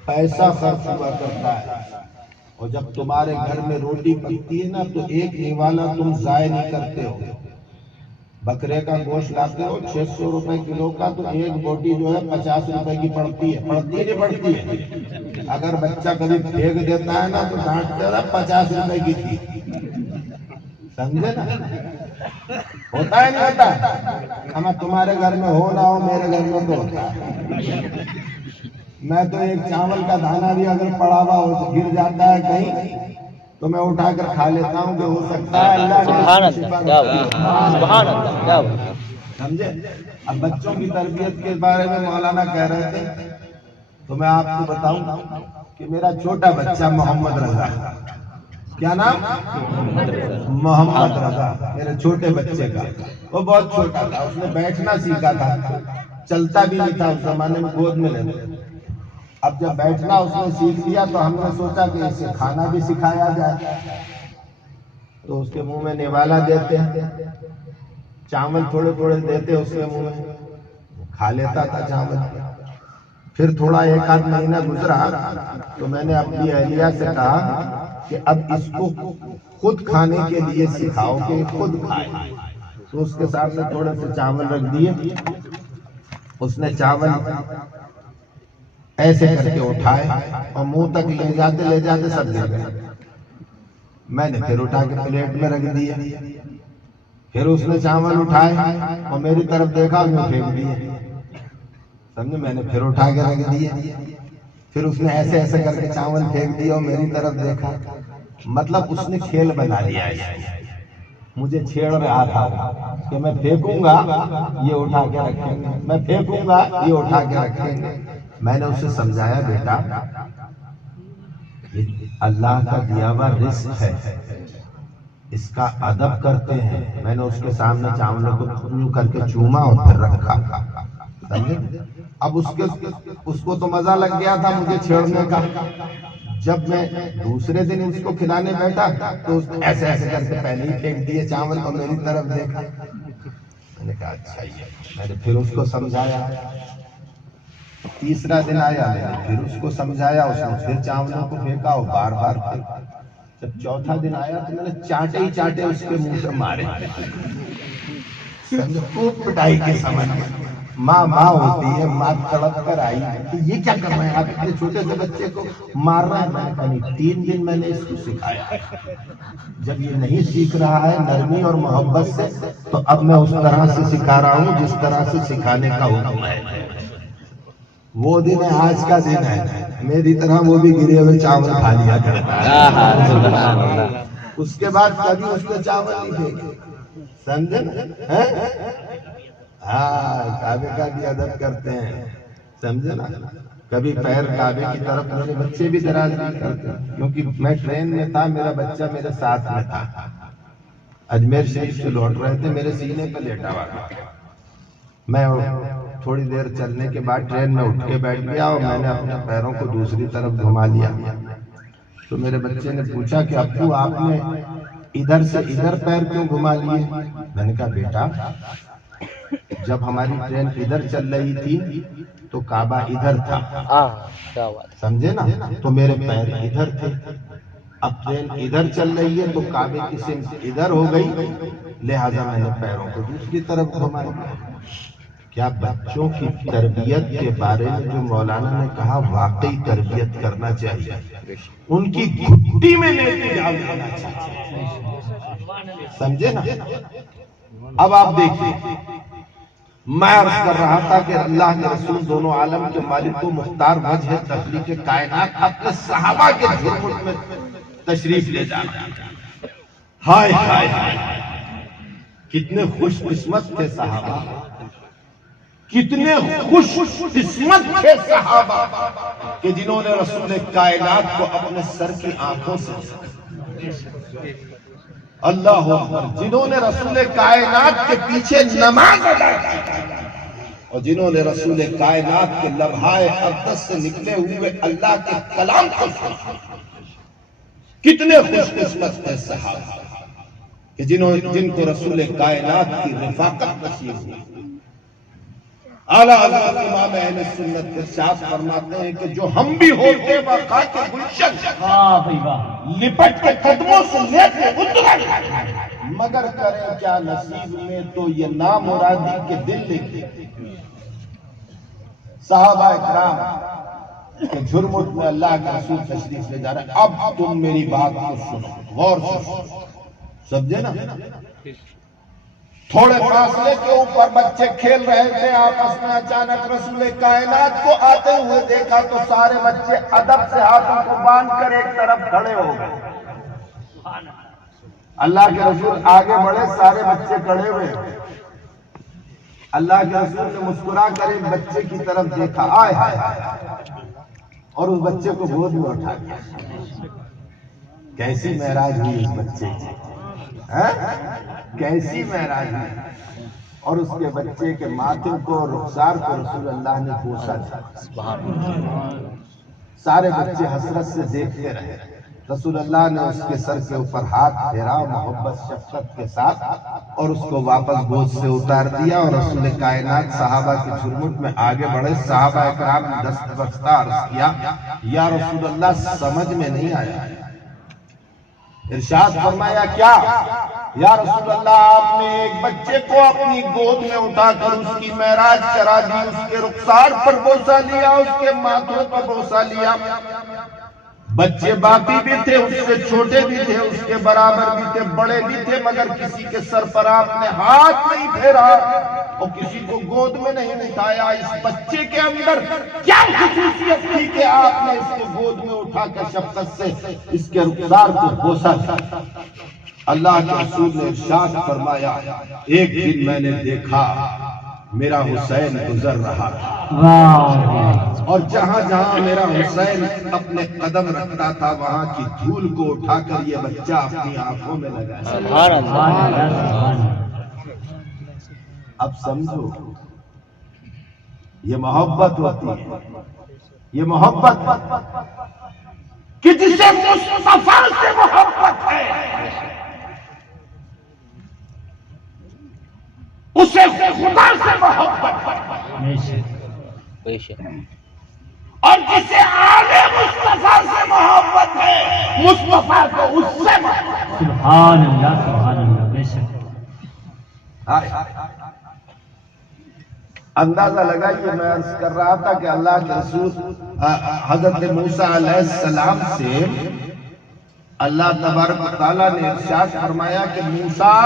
پیسہ خرچ ہوا کرتا ہے، اور جب تمہارے گھر میں روٹی پکتی ہے نا تو ایک نوالا تم ضائع نہیں کرتے ہو. بکرے کا گوشت لاتے ہو 600 روپے کلو کا تو ایک بوٹی جو ہے 50 روپے کی پڑتی ہے. پڑتی ہے. اگر بچہ کبھی پھینک دیتا ہے نا تو ڈانٹتے ہیں 50 روپے کی تھی. سمجھے نا؟ ہوتا ہے نہیں ہوتا؟ ہمیں تمہارے گھر میں ہو نہ ہو، میرے گھر میں تو ہوتا ہے. میں تو ایک چاول کا دانہ بھی اگر پڑا ہوا گر جاتا ہے کہیں تو میں اٹھا کر کھا لیتا ہوں کہ ہو سکتا ہے اللہ سبحان اللہ، کیا بات، سبحان اللہ، کیا بات. سمجھے؟ اب بچوں کی تربیت کے بارے میں مولانا کہہ رہے تھے تو میں آپ کو بتاؤں کہ میرا چھوٹا بچہ محمد رضا، کیا نام؟ محمد رضا، میرے چھوٹے بچے کا. وہ بہت چھوٹا تھا، اس نے بیٹھنا سیکھا تھا، چلتا بھی نہیں تھا اس زمانے میں، گود میں لیتے. اب جب بیٹھنا اس نے سیکھ لیا تو ہم نے سوچا کہ اسے کھانا بھی سکھایا جائے. تو اس کے منہ میں نوالا دیتے، چاول تھوڑے تھوڑے دیتے اس کے منہ میں، کھا لیتا تھا چاول. پھر تھوڑا ایک آدھ مہینہ گزرا تو میں نے اپنی اہلیہ سے کہا کہ اب اس کو خود کھانے کے لیے سکھاؤ کہ خود کھائے. تو اس کے سامنے تھوڑے سے چاول رکھ دیے، اس نے چاول ایسے کر کے اٹھائے اور منہ تک لے جاتے سب گر گئے. میں نے پھر اٹھا کے پلیٹ میں رکھ دیے. پھر اس نے چاول اٹھائے اور میری طرف دیکھا اور میں پھینک دیے. سمجھے؟ میں نے پھر اٹھا کے رکھ دیے. پھر اس نے ایسے کر کے چاول پھینک دیا اور میری طرف دیکھا. مطلب اس نے کھیل بنا لیا ہے. مجھے چھیڑ رہا تھا کہ میں پھینکوں گا یہ اٹھا کے رکھیں گے، میں پھینکوں گا یہ اٹھا کے رکھیں گے. میں نے اسے سمجھایا بیٹا اللہ کا دیا ہوا رزق ہے، اس کا ادب کرتے ہیں. میں نے اس کے سامنے چاولوں کو یوں کر کے چوما اور پھر رکھا. سمجھے؟ اب اس کو تو مزہ لگ گیا تھا مجھے چھیڑنے کا. جب میں دوسرے دن اس کو کھلانے بیٹھا تو اس نے ایسے کر کے پہلے ہی پھینک دیے چاول اور میری طرف دیکھا. میں نے کہا اچھا ہی ہے. میں نے پھر اس کو سمجھایا. تیسرا دن آیا، میں نے پھر اس کو سمجھایا، اس نے پھر چاولوں کو پھینکا اور بار بار پھینکا. جب چوتھا دن آیا تو میں نے چاٹے اس کے منہ سے مارے. خوب پٹائی کے سمجھ میں ماں ہوتی ہے، ماں تڑپ کر آئی کہ یہ کیا کر رہے ہیں آپ اتنے چھوٹے سے بچے کو مار رہے ہیں. میں نے کہا نہیں، 3 دن میں نے اس کو سکھایا. جب یہ نہیں سیکھ رہا ہے نرمی اور محبت سے تو اب میں اس طرح سے سکھا رہا ہوں جس طرح سے سکھانے کا حکم ہے. وہ دن ہے، آج کا دن ہے. میری طرح وہ بھی گرے ہوئے چاول کھا لیا کرتا ہے. اس کے بعد کبھی اس نے چاول نہیں پھینکے. سمجھے؟ ہاں، کعبے کا بھی ادب کرتے ہیں. سمجھے نا؟ کبھی پیر کعبے کی طرف میرے بچے بھی دراز نہیں کرتے، کیونکہ میں ٹرین میں تھا، میرا بچہ میرے ساتھ میں تھا. اجمیر شریف سے لوٹ رہے تھے، میرے سینے پہ لیٹا ہوا تھا. میں تھوڑی دیر چلنے کے بعد ٹرین میں اٹھ کے بیٹھ گیا اور میں نے اپنے پیروں کو دوسری طرف گھما لیا. تو میرے بچے نے پوچھا کہ ابو آپ نے ادھر سے ادھر پیر کیوں گھما لیے؟ میں نے کہا بیٹا جب ہماری ٹرین ادھر چل رہی تھی تو کعبہ ادھر تھا، سمجھے نا؟ تو میرے پیر ادھر تھے. اب ٹرین ادھر چل رہی ہے تو کعبے کی سمت ادھر ہو گئی، لہذا میں نے پیروں کو دوسری طرف گھما لیا. کیا بچوں کی تربیت کے بارے میں جو مولانا نے کہا واقعی تربیت کرنا چاہیے، ان کی گھٹی میں لیتے جاؤ دینا چاہیے. سمجھے نا؟ اب آپ دیکھیے، میں عرض کر رہا تھا کہ اللہ کے رسول دونوں عالم کے مالک و مختار وجہ تخلیق کائنات اپنے صحابہ کے جھرمٹ میں تشریف لے جانا. ہائے ہائے کتنے خوش قسمت تھے صحابہ، کتنے خوش قسمت تھے صحابہ کہ جنہوں نے رسول کائنات کو اپنے سر کی آنکھوں سے، اللہ اکبر، جنہوں نے رسول کائنات کے پیچھے نماز ادا کی اور جنہوں نے رسول کائنات کے لمحائے اقدس سے نکلے ہوئے اللہ کے کلام کو سنا. کتنے خوش قسمت تھے صحابہ کہ جن کو رسول کائنات کی رفاقت نصیب ہوئی. اعلیٰ حضرت امام اہل سنت ارشاد فرماتے ہیں کہ جو ہم بھی ہوتے وقا کے گلشن واہ بھائی واہ، لپٹ کے قدموں سے لیتے اترن، مگر کریں کیا نصیب میں تو یہ نامرادی کے دل لکھے۔ صحابہ اکرام کہ جھرمٹ میں اللہ کے رسول تشریف لے جا رہے ہیں۔ اب تم میری بات کو سنو، غور سے سنو، سمجھے نا؟ تھوڑے فاصلے کے اوپر بچے کھیل رہے تھے آپس میں، اچانک رسول کائنات کو آتے ہوئے دیکھا تو سارے بچے ادب سے ہاتھوں کو باندھ کر ایک طرف کھڑے ہو گئے۔ اللہ کے رسول آگے بڑھے، سارے بچے کھڑے ہوئے۔ اللہ کے رسول نے مسکرا کر ایک بچے کی طرف دیکھا، آئے اور اس بچے کو گود میں اٹھا دیا۔ کیسی معراج ہوئی اس بچے کی، کیسی معراج ہوئی! اور اس کے بچے کے ماتھے کو، رخسار کو رسول اللہ نے بوسا دیا۔ سارے بچے حسرت سے دیکھتے رہے۔ رسول اللہ نے اس کے سر کے اوپر ہاتھ پھیرا محبت شفقت کے ساتھ اور اس کو واپس گود سے اتار دیا، اور رسول کائنات صحابہ کے جھرمٹ میں آگے بڑھے۔ صحابہ اکرام نے دست بستہ عرض کیا، یا رسول اللہ سمجھ میں نہیں آیا۔ ارشاد فرمایا، کیا؟ یا رسول اللہ آپ نے ایک بچے کو اپنی گود میں اٹھا کر اس کی معراج کرا دی، اس کے رخسار پر بوسا لیا، اس کے ماتھوں پر بوسا لیا۔ بچے باقی بھی تھے، اس سے چھوٹے بھی تھے، اس کے برابر بھی تھے، بڑے بھی تھے، مگر کسی کے سر پر آپ نے ہاتھ نہیں پھیرا اور کسی کو گود میں نہیں اٹھایا۔ اس بچے کے اندر کیا خصوصیت تھی کہ آپ نے اس کو گود میں اٹھا کر شفقت سے اس کے رخسار کو بوسا دیا؟ اللہ کے رسول نے ارشاد فرمایا، ایک دن میں نے دیکھا میرا حسین گزر رہا تھا، اور جہاں جہاں میرا حسین اپنے قدم رکھتا تھا وہاں کی دھول کو اٹھا کر یہ بچہ اپنی آنکھوں میں لگایا۔ سبحان اللہ۔ اب سمجھو، یہ محبت ہوتی ہے، یہ محبت کہ جسے مصطفیٰ سے محبت ہے اسے خدا سے محبت ہے، بے شک، اور جسے آل مصطفیٰ سے محبت ہے مصطفیٰ کو اس سے محبت ہے۔ سبحان اللہ، سبحان اللہ، بے شک۔ اندازہ لگائیے، میں عرض کر رہا تھا کہ اللہ کے رسول حضرت موسیٰ علیہ السلام سے اللہ تبارک و تعالیٰ نے ارشاد فرمایا کہ موسیٰ،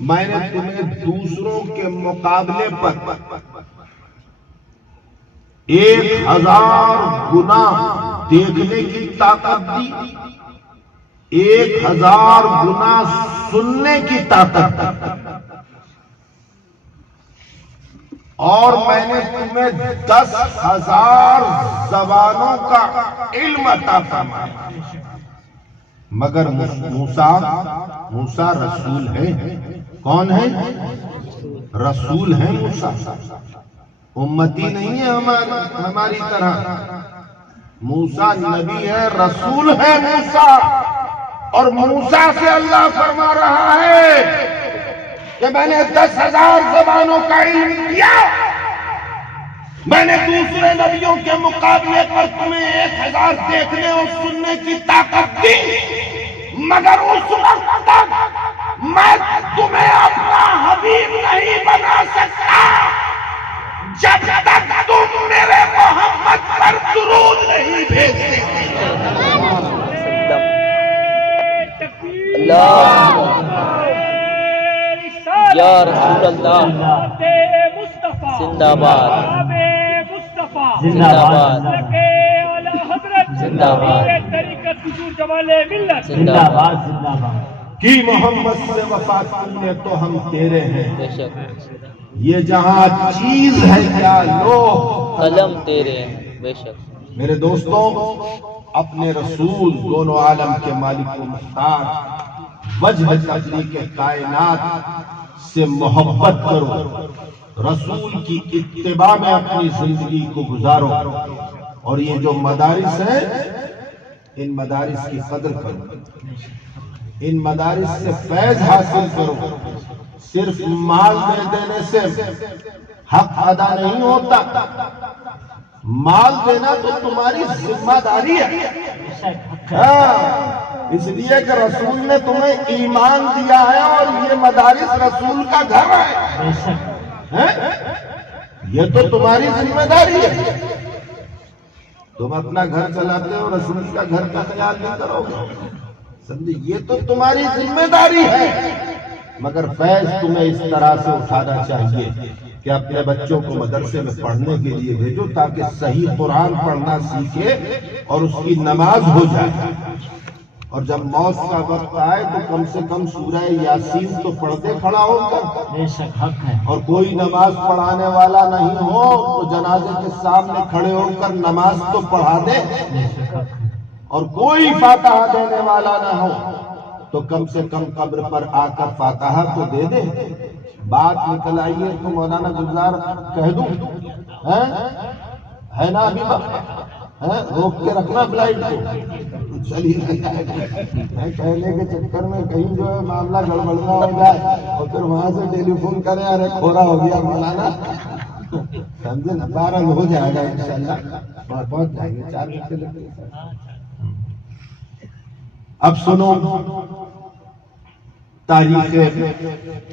میں نے تمہیں دوسروں کے مقابلے پر 1000 گنا دیکھنے کی طاقت دی، 1000 گنا سننے کی طاقت دی، اور میں نے تمہیں 10,000 زبانوں کا علم عطا فرمایا، مگر موسیٰ رسول ہے۔ کون ہے؟ رسول ہے موسیٰ، امتی نہیں ہے ہماری طرح۔ موسیٰ نبی ہے، رسول ہے موسیٰ، اور موسیٰ سے اللہ فرما رہا ہے کہ میں نے 10,000 زبانوں کا علم دیا، میں نے دوسرے نبیوں کے مقابلے پر تمہیں 1000 دیکھنے اور سننے کی طاقت دی، مگر اس وقت تک میں تمہیں اپنا حبیب نہیں بنا سکتا جب تک تم میرے محمد پر درود نہیں بھیجتے۔ اللہ یا رسول اللہ، زندہ باد، زندہ باد، زندہ باد، زندہ باد، زندہ باد۔ کی محمد سے وفا تم نے تو ہم تیرے ہیں، بے شک، یہ جہاں چیز ہے کیا لو قلم تیرے ہیں، بے شک۔ میرے دوستوں، اپنے رسول دونوں عالم کے مالک و مختار وجہ تخلیق کائنات سے محبت کرو، رسول کی اتباع میں اپنی زندگی کو گزارو، اور یہ جو مدارس ہیں ان مدارس کی قدر کرو، ان مدارس سے فیض حاصل کرو، صرف مال دے دینے سے حق ادا نہیں ہوتا، مال دینا تو تمہاری ذمہ داری ہے۔ ہاں، اس لیے کہ رسول نے تمہیں ایمان دیا ہے اور یہ مدارس رسول کا گھر ہے، یہ تو تمہاری ذمہ داری ہے۔ تم اپنا گھر چلاتے ہو، رسول کا گھر کا خیال نہیں کرو گے، سمجھے؟ یہ تو تمہاری ذمہ داری ہے، مگر فیض تمہیں اس طرح سے اٹھانا چاہیے کہ اپنے بچوں کو مدرسے میں پڑھنے کے لیے بھیجو تاکہ صحیح قرآن پڑھنا سیکھے اور اس کی نماز ہو جائے، اور جب موت کا وقت آئے تو کم سے کم سورہ یاسین تو پڑھ دے کھڑا ہو کر۔ بے شک حق ہے۔ اور کوئی نماز پڑھانے والا نہیں ہو تو جنازے کے سامنے کھڑے ہو کر نماز تو پڑھا دے، بے شک حق ہے۔ اور کوئی فاتحہ دینے والا نہ ہو تو کم سے کم قبر پر آ کر فاتحہ تو دے دے۔ بات نکل آئی ہے تو مولانا گلزار کہہ دوں ہے نا؟ ابھی روک کے رکھنا فلائٹ کو، چلیے کہنے کے چکر میں کہیں جو ہے معاملہ گڑبڑ نہ ہو جائے اور پھر وہاں سے ٹیلی فون کریں ارے کھورا ہو گیا مولانا، سمجھے نا؟ 12 ہو جائے گا انشاءاللہ، پہنچ جائیں گے، 4 گھنٹے لگتے ہیں۔ اب سنو، تاریخ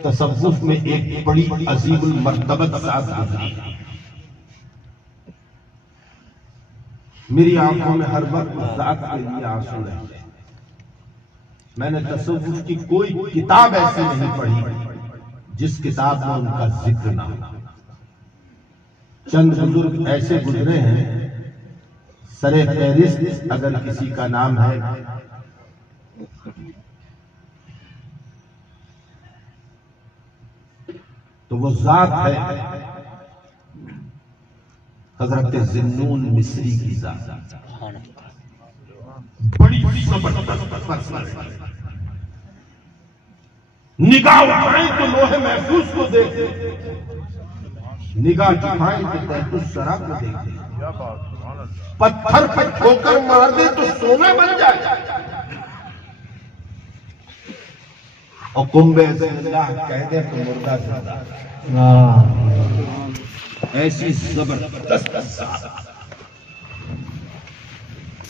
تصوف میں ایک بڑی عظیم المرتبت ساتھ گزری، میری آنکھوں میں ہر وقت ذات کے لیے آنسو رہتے ہیں۔ میں نے تصوف کی کوئی کتاب ایسی نہیں پڑھی جس کتاب میں ان کا ذکر نہ ہو۔ چند بزرگ ایسے گزرے ہیں، سر فہرست اگر کسی کا نام ہے تو وہ ذات ہے حضرت ذنون مصری کی ذات، بڑی زبردست پرسنالٹی۔ نگاہ اٹھائیں تو لوح محفوظ کو دیکھیں، نگاہ جھکائیں تو تحت الثری کو دیکھیں، پتھر پہ ٹھوکر مار دے تو سونا بن جائے، اور کنبے سے اللہ کہہ دے تو مردہ زندہ۔ ایسی زبردست ذات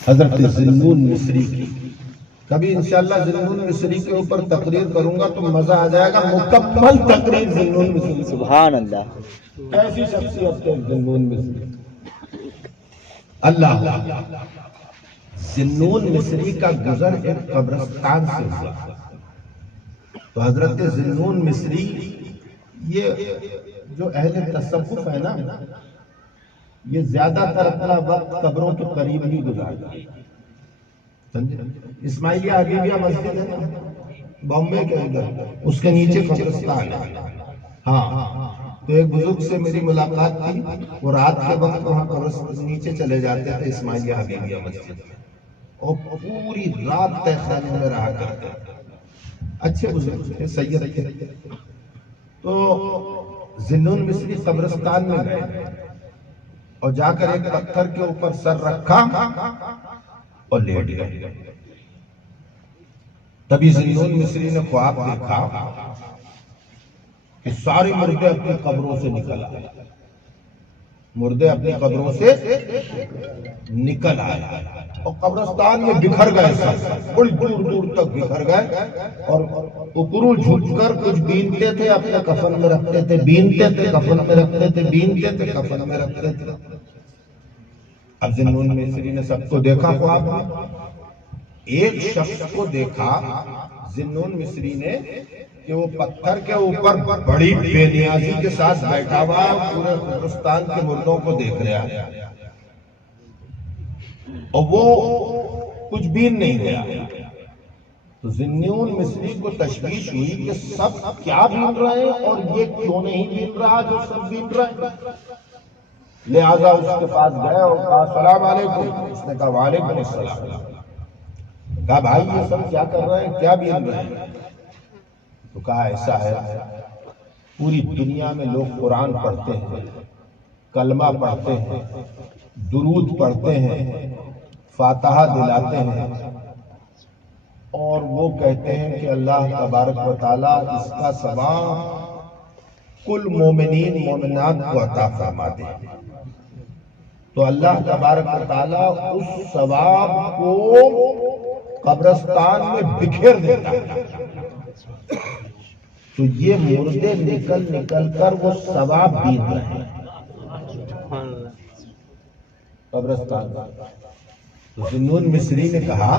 حضرت ذنون مصری کی۔ کبھی انشاءاللہ ذنون مصری کے اوپر تقریر کروں گا تو مزہ آ جائے گا، مکمل تقریر ذنون مصری۔ سبحان اللہ، ایسی شخصیت ہے ذنون مصری۔ اللہ، ذنون مصری کا گزر ایک قبرستان سے ہوا، تو حضرت ذنون مصری، یہ جو اہل تصوف ہے نا، یہ زیادہ تر اپنا وقت قبروں کے قریب ہی گزارتے ہیں، سمجھے؟ اسماعیلیہ حبیبیہ مسجد ہے نا بامبے کے اندر، اس کے نیچے قبرستان ہے۔ ہاں، تو ایک بزرگ سے میری ملاقات تھی، وہ رات کے وقت وہاں قبرستان نیچے چلے جاتے تھے اسماعیلیہ حبیبیہ مسجد میں، اور پوری رات تہخانے میں رہا کرتے تھے۔ اچھے بزرگ تھے، سید تھے۔ تو ذنون مصری قبرستان میں گئے اور جا کر ایک پتھر کے اوپر سر رکھا اور لیٹ گئے۔ تبھی ذنون مصری نے خواب دیکھا کہ سارے مردے اپنی قبروں سے نکل آئے، مردے اپنی قبروں سے نکل آئے اور قبرستان میں بکھر گئے، سب بڑی دور دور تک بکھر گئے، اور اوپروں جھک کر کچھ بینتے تھے، اپنے کفن میں رکھتے تھے، بینتے تھے کفن میں رکھتے تھے، بینتے تھے کفن میں رکھتے تھے۔ اب ذنون مصری نے سب کو دیکھا خواب میں، ایک شخص کو دیکھا ذنون مصری نے کہ وہ پتھر کے اوپر بڑی بے نیازی کے ساتھ بیٹھا ہوا ہے، پورے قبرستان کے مردوں کو دیکھ رہا ہے، اور وہ کچھ بین نہیں رہا۔ تو ذنون مصری کو تشویش ہوئی کہ سب کیا بین رہے ہیں اور یہ کیوں نہیں بین رہا جو سب بین رہے ہیں۔ لہذا اس کے پاس گئے اور کہا السلام علیکم، اس نے کہا وعلیکم السلام۔ کہا بھائی یہ سب کیا کر رہے ہیں، کیا بین رہے ہیں؟ تو کہا ایسا ہے، پوری دنیا میں لوگ قرآن پڑھتے ہیں، کلمہ پڑھتے ہیں، درود پڑھتے ہیں، فاتحہ دلاتے ہیں، اور وہ کہتے ہیں کہ اللہ تبارک و تعالیٰ اس کا ثواب کل مومنین مومنات کو عطا فرما دے، تو اللہ تبارک و تعالیٰ اس ثواب کو قبرستان میں بکھیر دیتا ہے، تو یہ مردے نکل نکل کر وہ ثواب بین رہے ہیں قبرستان میں۔ تو ذنون مصری نے کہا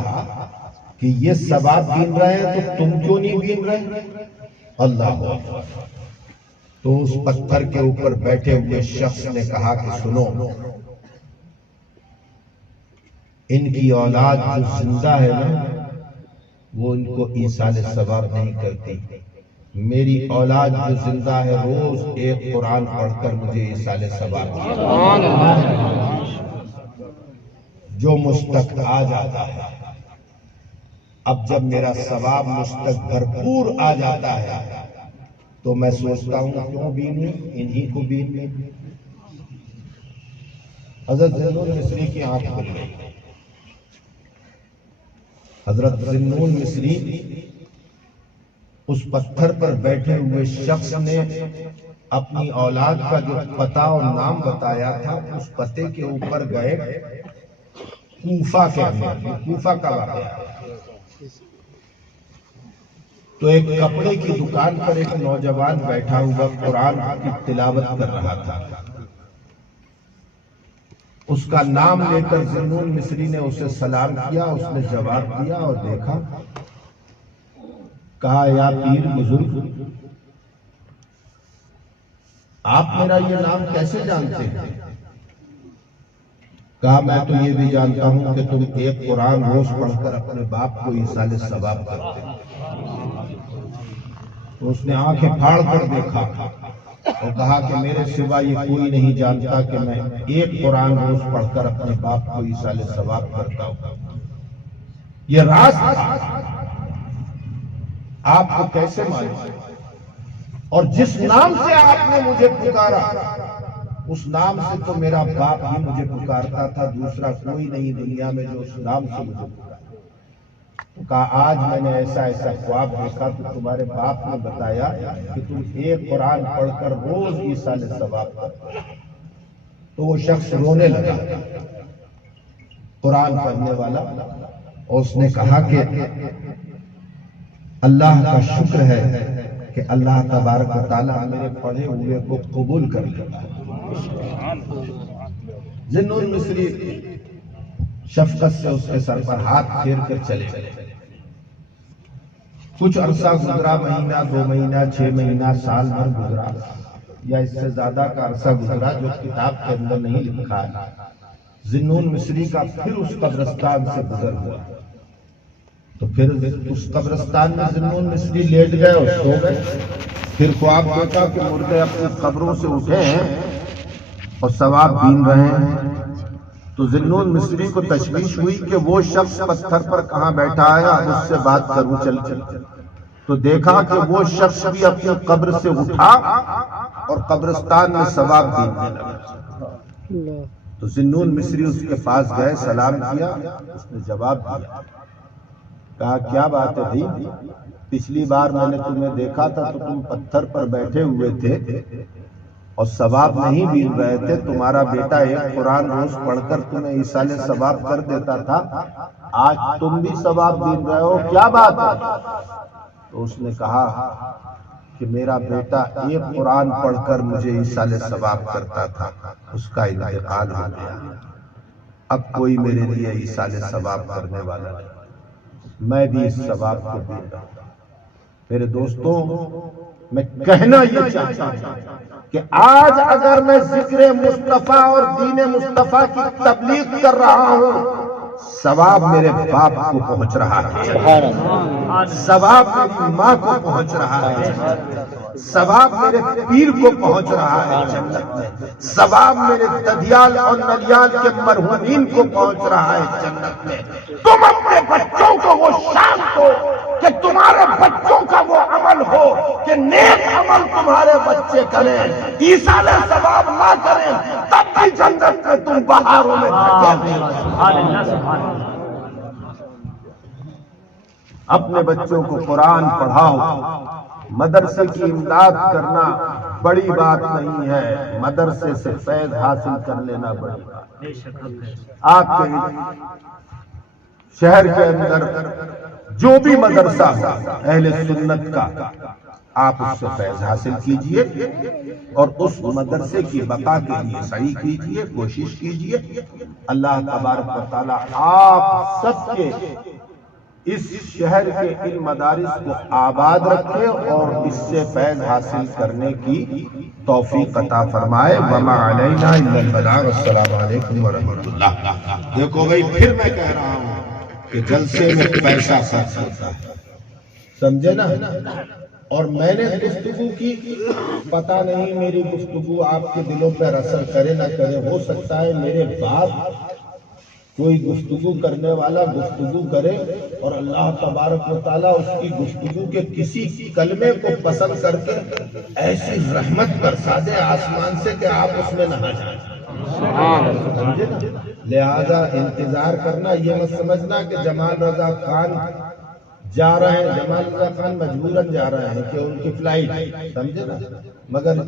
کہ یہ ثواب بین رہے ہیں تو تم کیوں نہیں بین رہے؟ اللہ اکبر۔ تو اس پتھر کے اوپر بیٹھے ہوئے شخص نے کہا کہ سنو، ان کی اولاد جو زندہ ہے نا وہ ان کو ایصال ثواب نہیں کرتی، میری اولاد جو زندہ ہے روز ایک قرآن پڑھ کر مجھے ایصال ثواب کرتی، جو مستق آ جاتا ہے۔ اب جب میرا ثواب مستق بھرپور آ جاتا ہے تو میں سوچتا ہوں کیوں بینوں، انہی کو بین لیں۔ حضرت ذنون مصری کی آنکھ کھل گئی۔ حضرت ذنون مصری اس پتھر پر بیٹھے ہوئے شخص نے اپنی اولاد کا جو پتہ اور نام بتایا تھا اس پتے کے اوپر گئے، کوفہ کے اندر، کوفہ کا واقعہ ہے۔ تو ایک کپڑے کی دکان پر ایک نوجوان بیٹھا ہوا قرآن کی تلاوت کر رہا تھا، اس کا نام لے کر ذنون مصری نے اسے سلام کیا، اس نے جواب دیا اور دیکھا، کہا یا پیر بزرگ آپ میرا یہ نام کیسے جانتے ہیں؟ کہا میں تو یہ بھی جانتا ہوں کہ تم ایک قرآن روز پڑھ کر اپنے باپ کو ایصال ثواب کرتے ہیں۔ تو اس نے آنکھیں پھاڑ کر دیکھا اور کہا کہ میرے سوا یہ کوئی نہیں جانتا کہ میں ایک قرآن روز پڑھ کر اپنے باپ کو ایصال ثواب کرتا ہوں۔ یہ راز آپ کو کیسے معلوم؟ اور جس نام سے آپ نے مجھے پکارا اس نام سے تو میرا باپ ہی مجھے پکارتا تھا، دوسرا کوئی نہیں دنیا میں جو اس نام سے مجھے پکارا۔ تو کہا آج میں نے ایسا ایسا خواب دیکھا تو تمہارے باپ نے بتایا کہ تم ایک قرآن پڑھ کر روز ایصال ثواب کرتے۔ تو وہ شخص رونے لگا، قرآن پڑھنے والا، اور اس نے کہا کہ اللہ کا شکر ہے کہ اللہ تبارک و تعالیٰ میرے پڑھے ہوئے کو قبول کر لیا۔ ذنون مصری شفقت سے اس کے سر پر ہاتھ پھیر کر چلے گئے۔ کچھ عرصہ گزرا، مہینہ، 2 مہینہ، 6 مہینہ، سال بھر گزرا، یا اس سے زیادہ کا عرصہ گزرا جو کتاب کے اندر نہیں لکھا ہے۔ ذنون مصری کا پھر اس قبرستان سے گزر ہوا، تو پھر اس قبرستان میں ذنون مصری لیٹ گئے اور سو گئے۔ پھر خواب دیکھا کہ مردے اپنی قبروں سے اٹھے ہیں اور ثواب بین رہے ہیں۔ تو ذنون مصری کو تشویش ہوئی کہ وہ شخص پتھر پر کہاں بیٹھا ہے، اب اس سے بات کروں چل۔ تو دیکھا کہ وہ شخص بھی اپنی قبر سے اٹھا اور قبرستان میں ثواب بیننے لگا۔ تو ذنون مصری اس کے پاس گئے، سلام کیا، اس نے جواب دیا، کہا کیا بات ہے بھائی، پچھلی بار میں نے تمہیں دیکھا تھا تو تم پتھر پر بیٹھے ہوئے تھے اور ثواب نہیں بین رہے تھے، تمہارا بیٹا ایک قرآن روز پڑھ کر تمہیں ایصال ثواب کر دیتا تھا، آج تم بھی ثواب بین رہے ہو، کیا بات ہے؟ تو اس نے کہا کہ میرا بیٹا ایک قرآن پڑھ کر مجھے ایصال ثواب کرتا تھا، اس کا انتقال ہو گیا، اب کوئی میرے لیے ایصال ثواب کرنے والا نہیں، میں بھی اس ثواب کو بین رہا ہوں۔ میرے دوستوں، میں کہنا یہ چاہتا ہوں کہ آج اگر میں ذکر مصطفیٰ اور دین مصطفیٰ کی تبلیغ کر رہا ہوں، ثواب میرے باپ کو پہنچ رہا ہے، ثواب میری ماں کو پہنچ رہا ہے، ثواب میرے پیر کو پہنچ رہا ہے جنت میں، ثواب میرے ددیال اور نلیال کے مرحومین کو پہنچ رہا ہے جنت میں۔ تم اپنے بچوں کو وہ شان دو کہ تمہارے بچوں کا وہ عمل ہو کہ نیک عمل تمہارے بچے کریں، ایصال ثواب نہ کریں، تب بھی جنت میں تم بہاروں میں اپنے بچوں کو قرآن پڑھاؤ. مدرسے کی امداد کرنا بڑی بات نہیں ہے، مدرسے سے فیض حاصل کر لینا بڑی بات ہے. آپ کے شہر کے اندر جو بھی مدرسہ ہو اہل سنت کا، آپ اس سے فیض حاصل کیجئے اور اس مدرسے کی بقا کے لیے سعی کیجئے، کوشش کیجئے. اللہ تبارک و تعالی آپ سب کے اس شہر کے ان مدارس کو آباد رکھے اور اس سے فیض حاصل کرنے کی توفیق عطا فرمائے. وما علینا الا البلاغ. السلام علیکم ورحمۃ اللہ. دیکھو بھائی، پھر میں کہہ رہا ہوں کہ جلسے میں پیسہ خرچ ہوتا ہے، سمجھے نا. اور میں نے گفتگو کی، پتہ نہیں میری گفتگو آپ کے دلوں پر اثر کرے نہ کرے. ہو سکتا ہے میرے بعد کوئی گفتگو کرنے والا گفتگو کرے اور اللہ تبارک و تعالیٰ اس کی گفتگو کے کسی کلمے کو پسند کر کے ایسی رحمت برسا دے آسمان سے کہ آپ اس میں نہا جائیں. سمجھے نا. لہذا انتظار کرنا، یہ مت سمجھنا کہ جمال رضا خان جا رہے ہیں، جمال رضا خان مجبوراً جا رہے ہیں کہ ان کی فلائٹ، سمجھے نا. مگر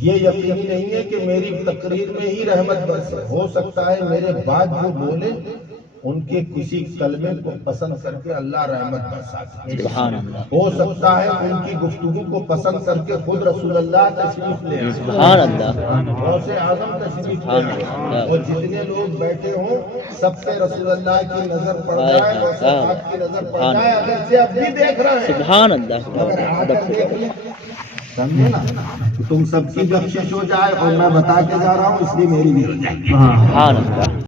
یہ یقینی نہیں ہے کہ میری تقریر میں ہی رحمت برسے. ہو سکتا ہے میرے بعد جو بولے ان کے کسی کلمے کو پسند کر کے اللہ رحمت برسا دے. ہو سکتا ہے ان کی گفتگو کو پسند کر کے خود رسول اللہ تشریف لے آئے، سبحان اللہ، غوث اعظم تشریف لے آئے، اور جتنے لوگ بیٹھے ہوں سب پہ رسول اللہ کی نظر پڑ جائے، غوث پاک کی نظر پڑ جائے. اگر سے اب بھی دیکھ رہے ہیں، سبحان اللہ، مگر آ کر دیکھ لیں. سمجھے نا. تم سب کی بخشش ہو جائے اور میں بتا کے جا رہا ہوں، اس لیے میری بھی ہو جائے. سبحان اللہ.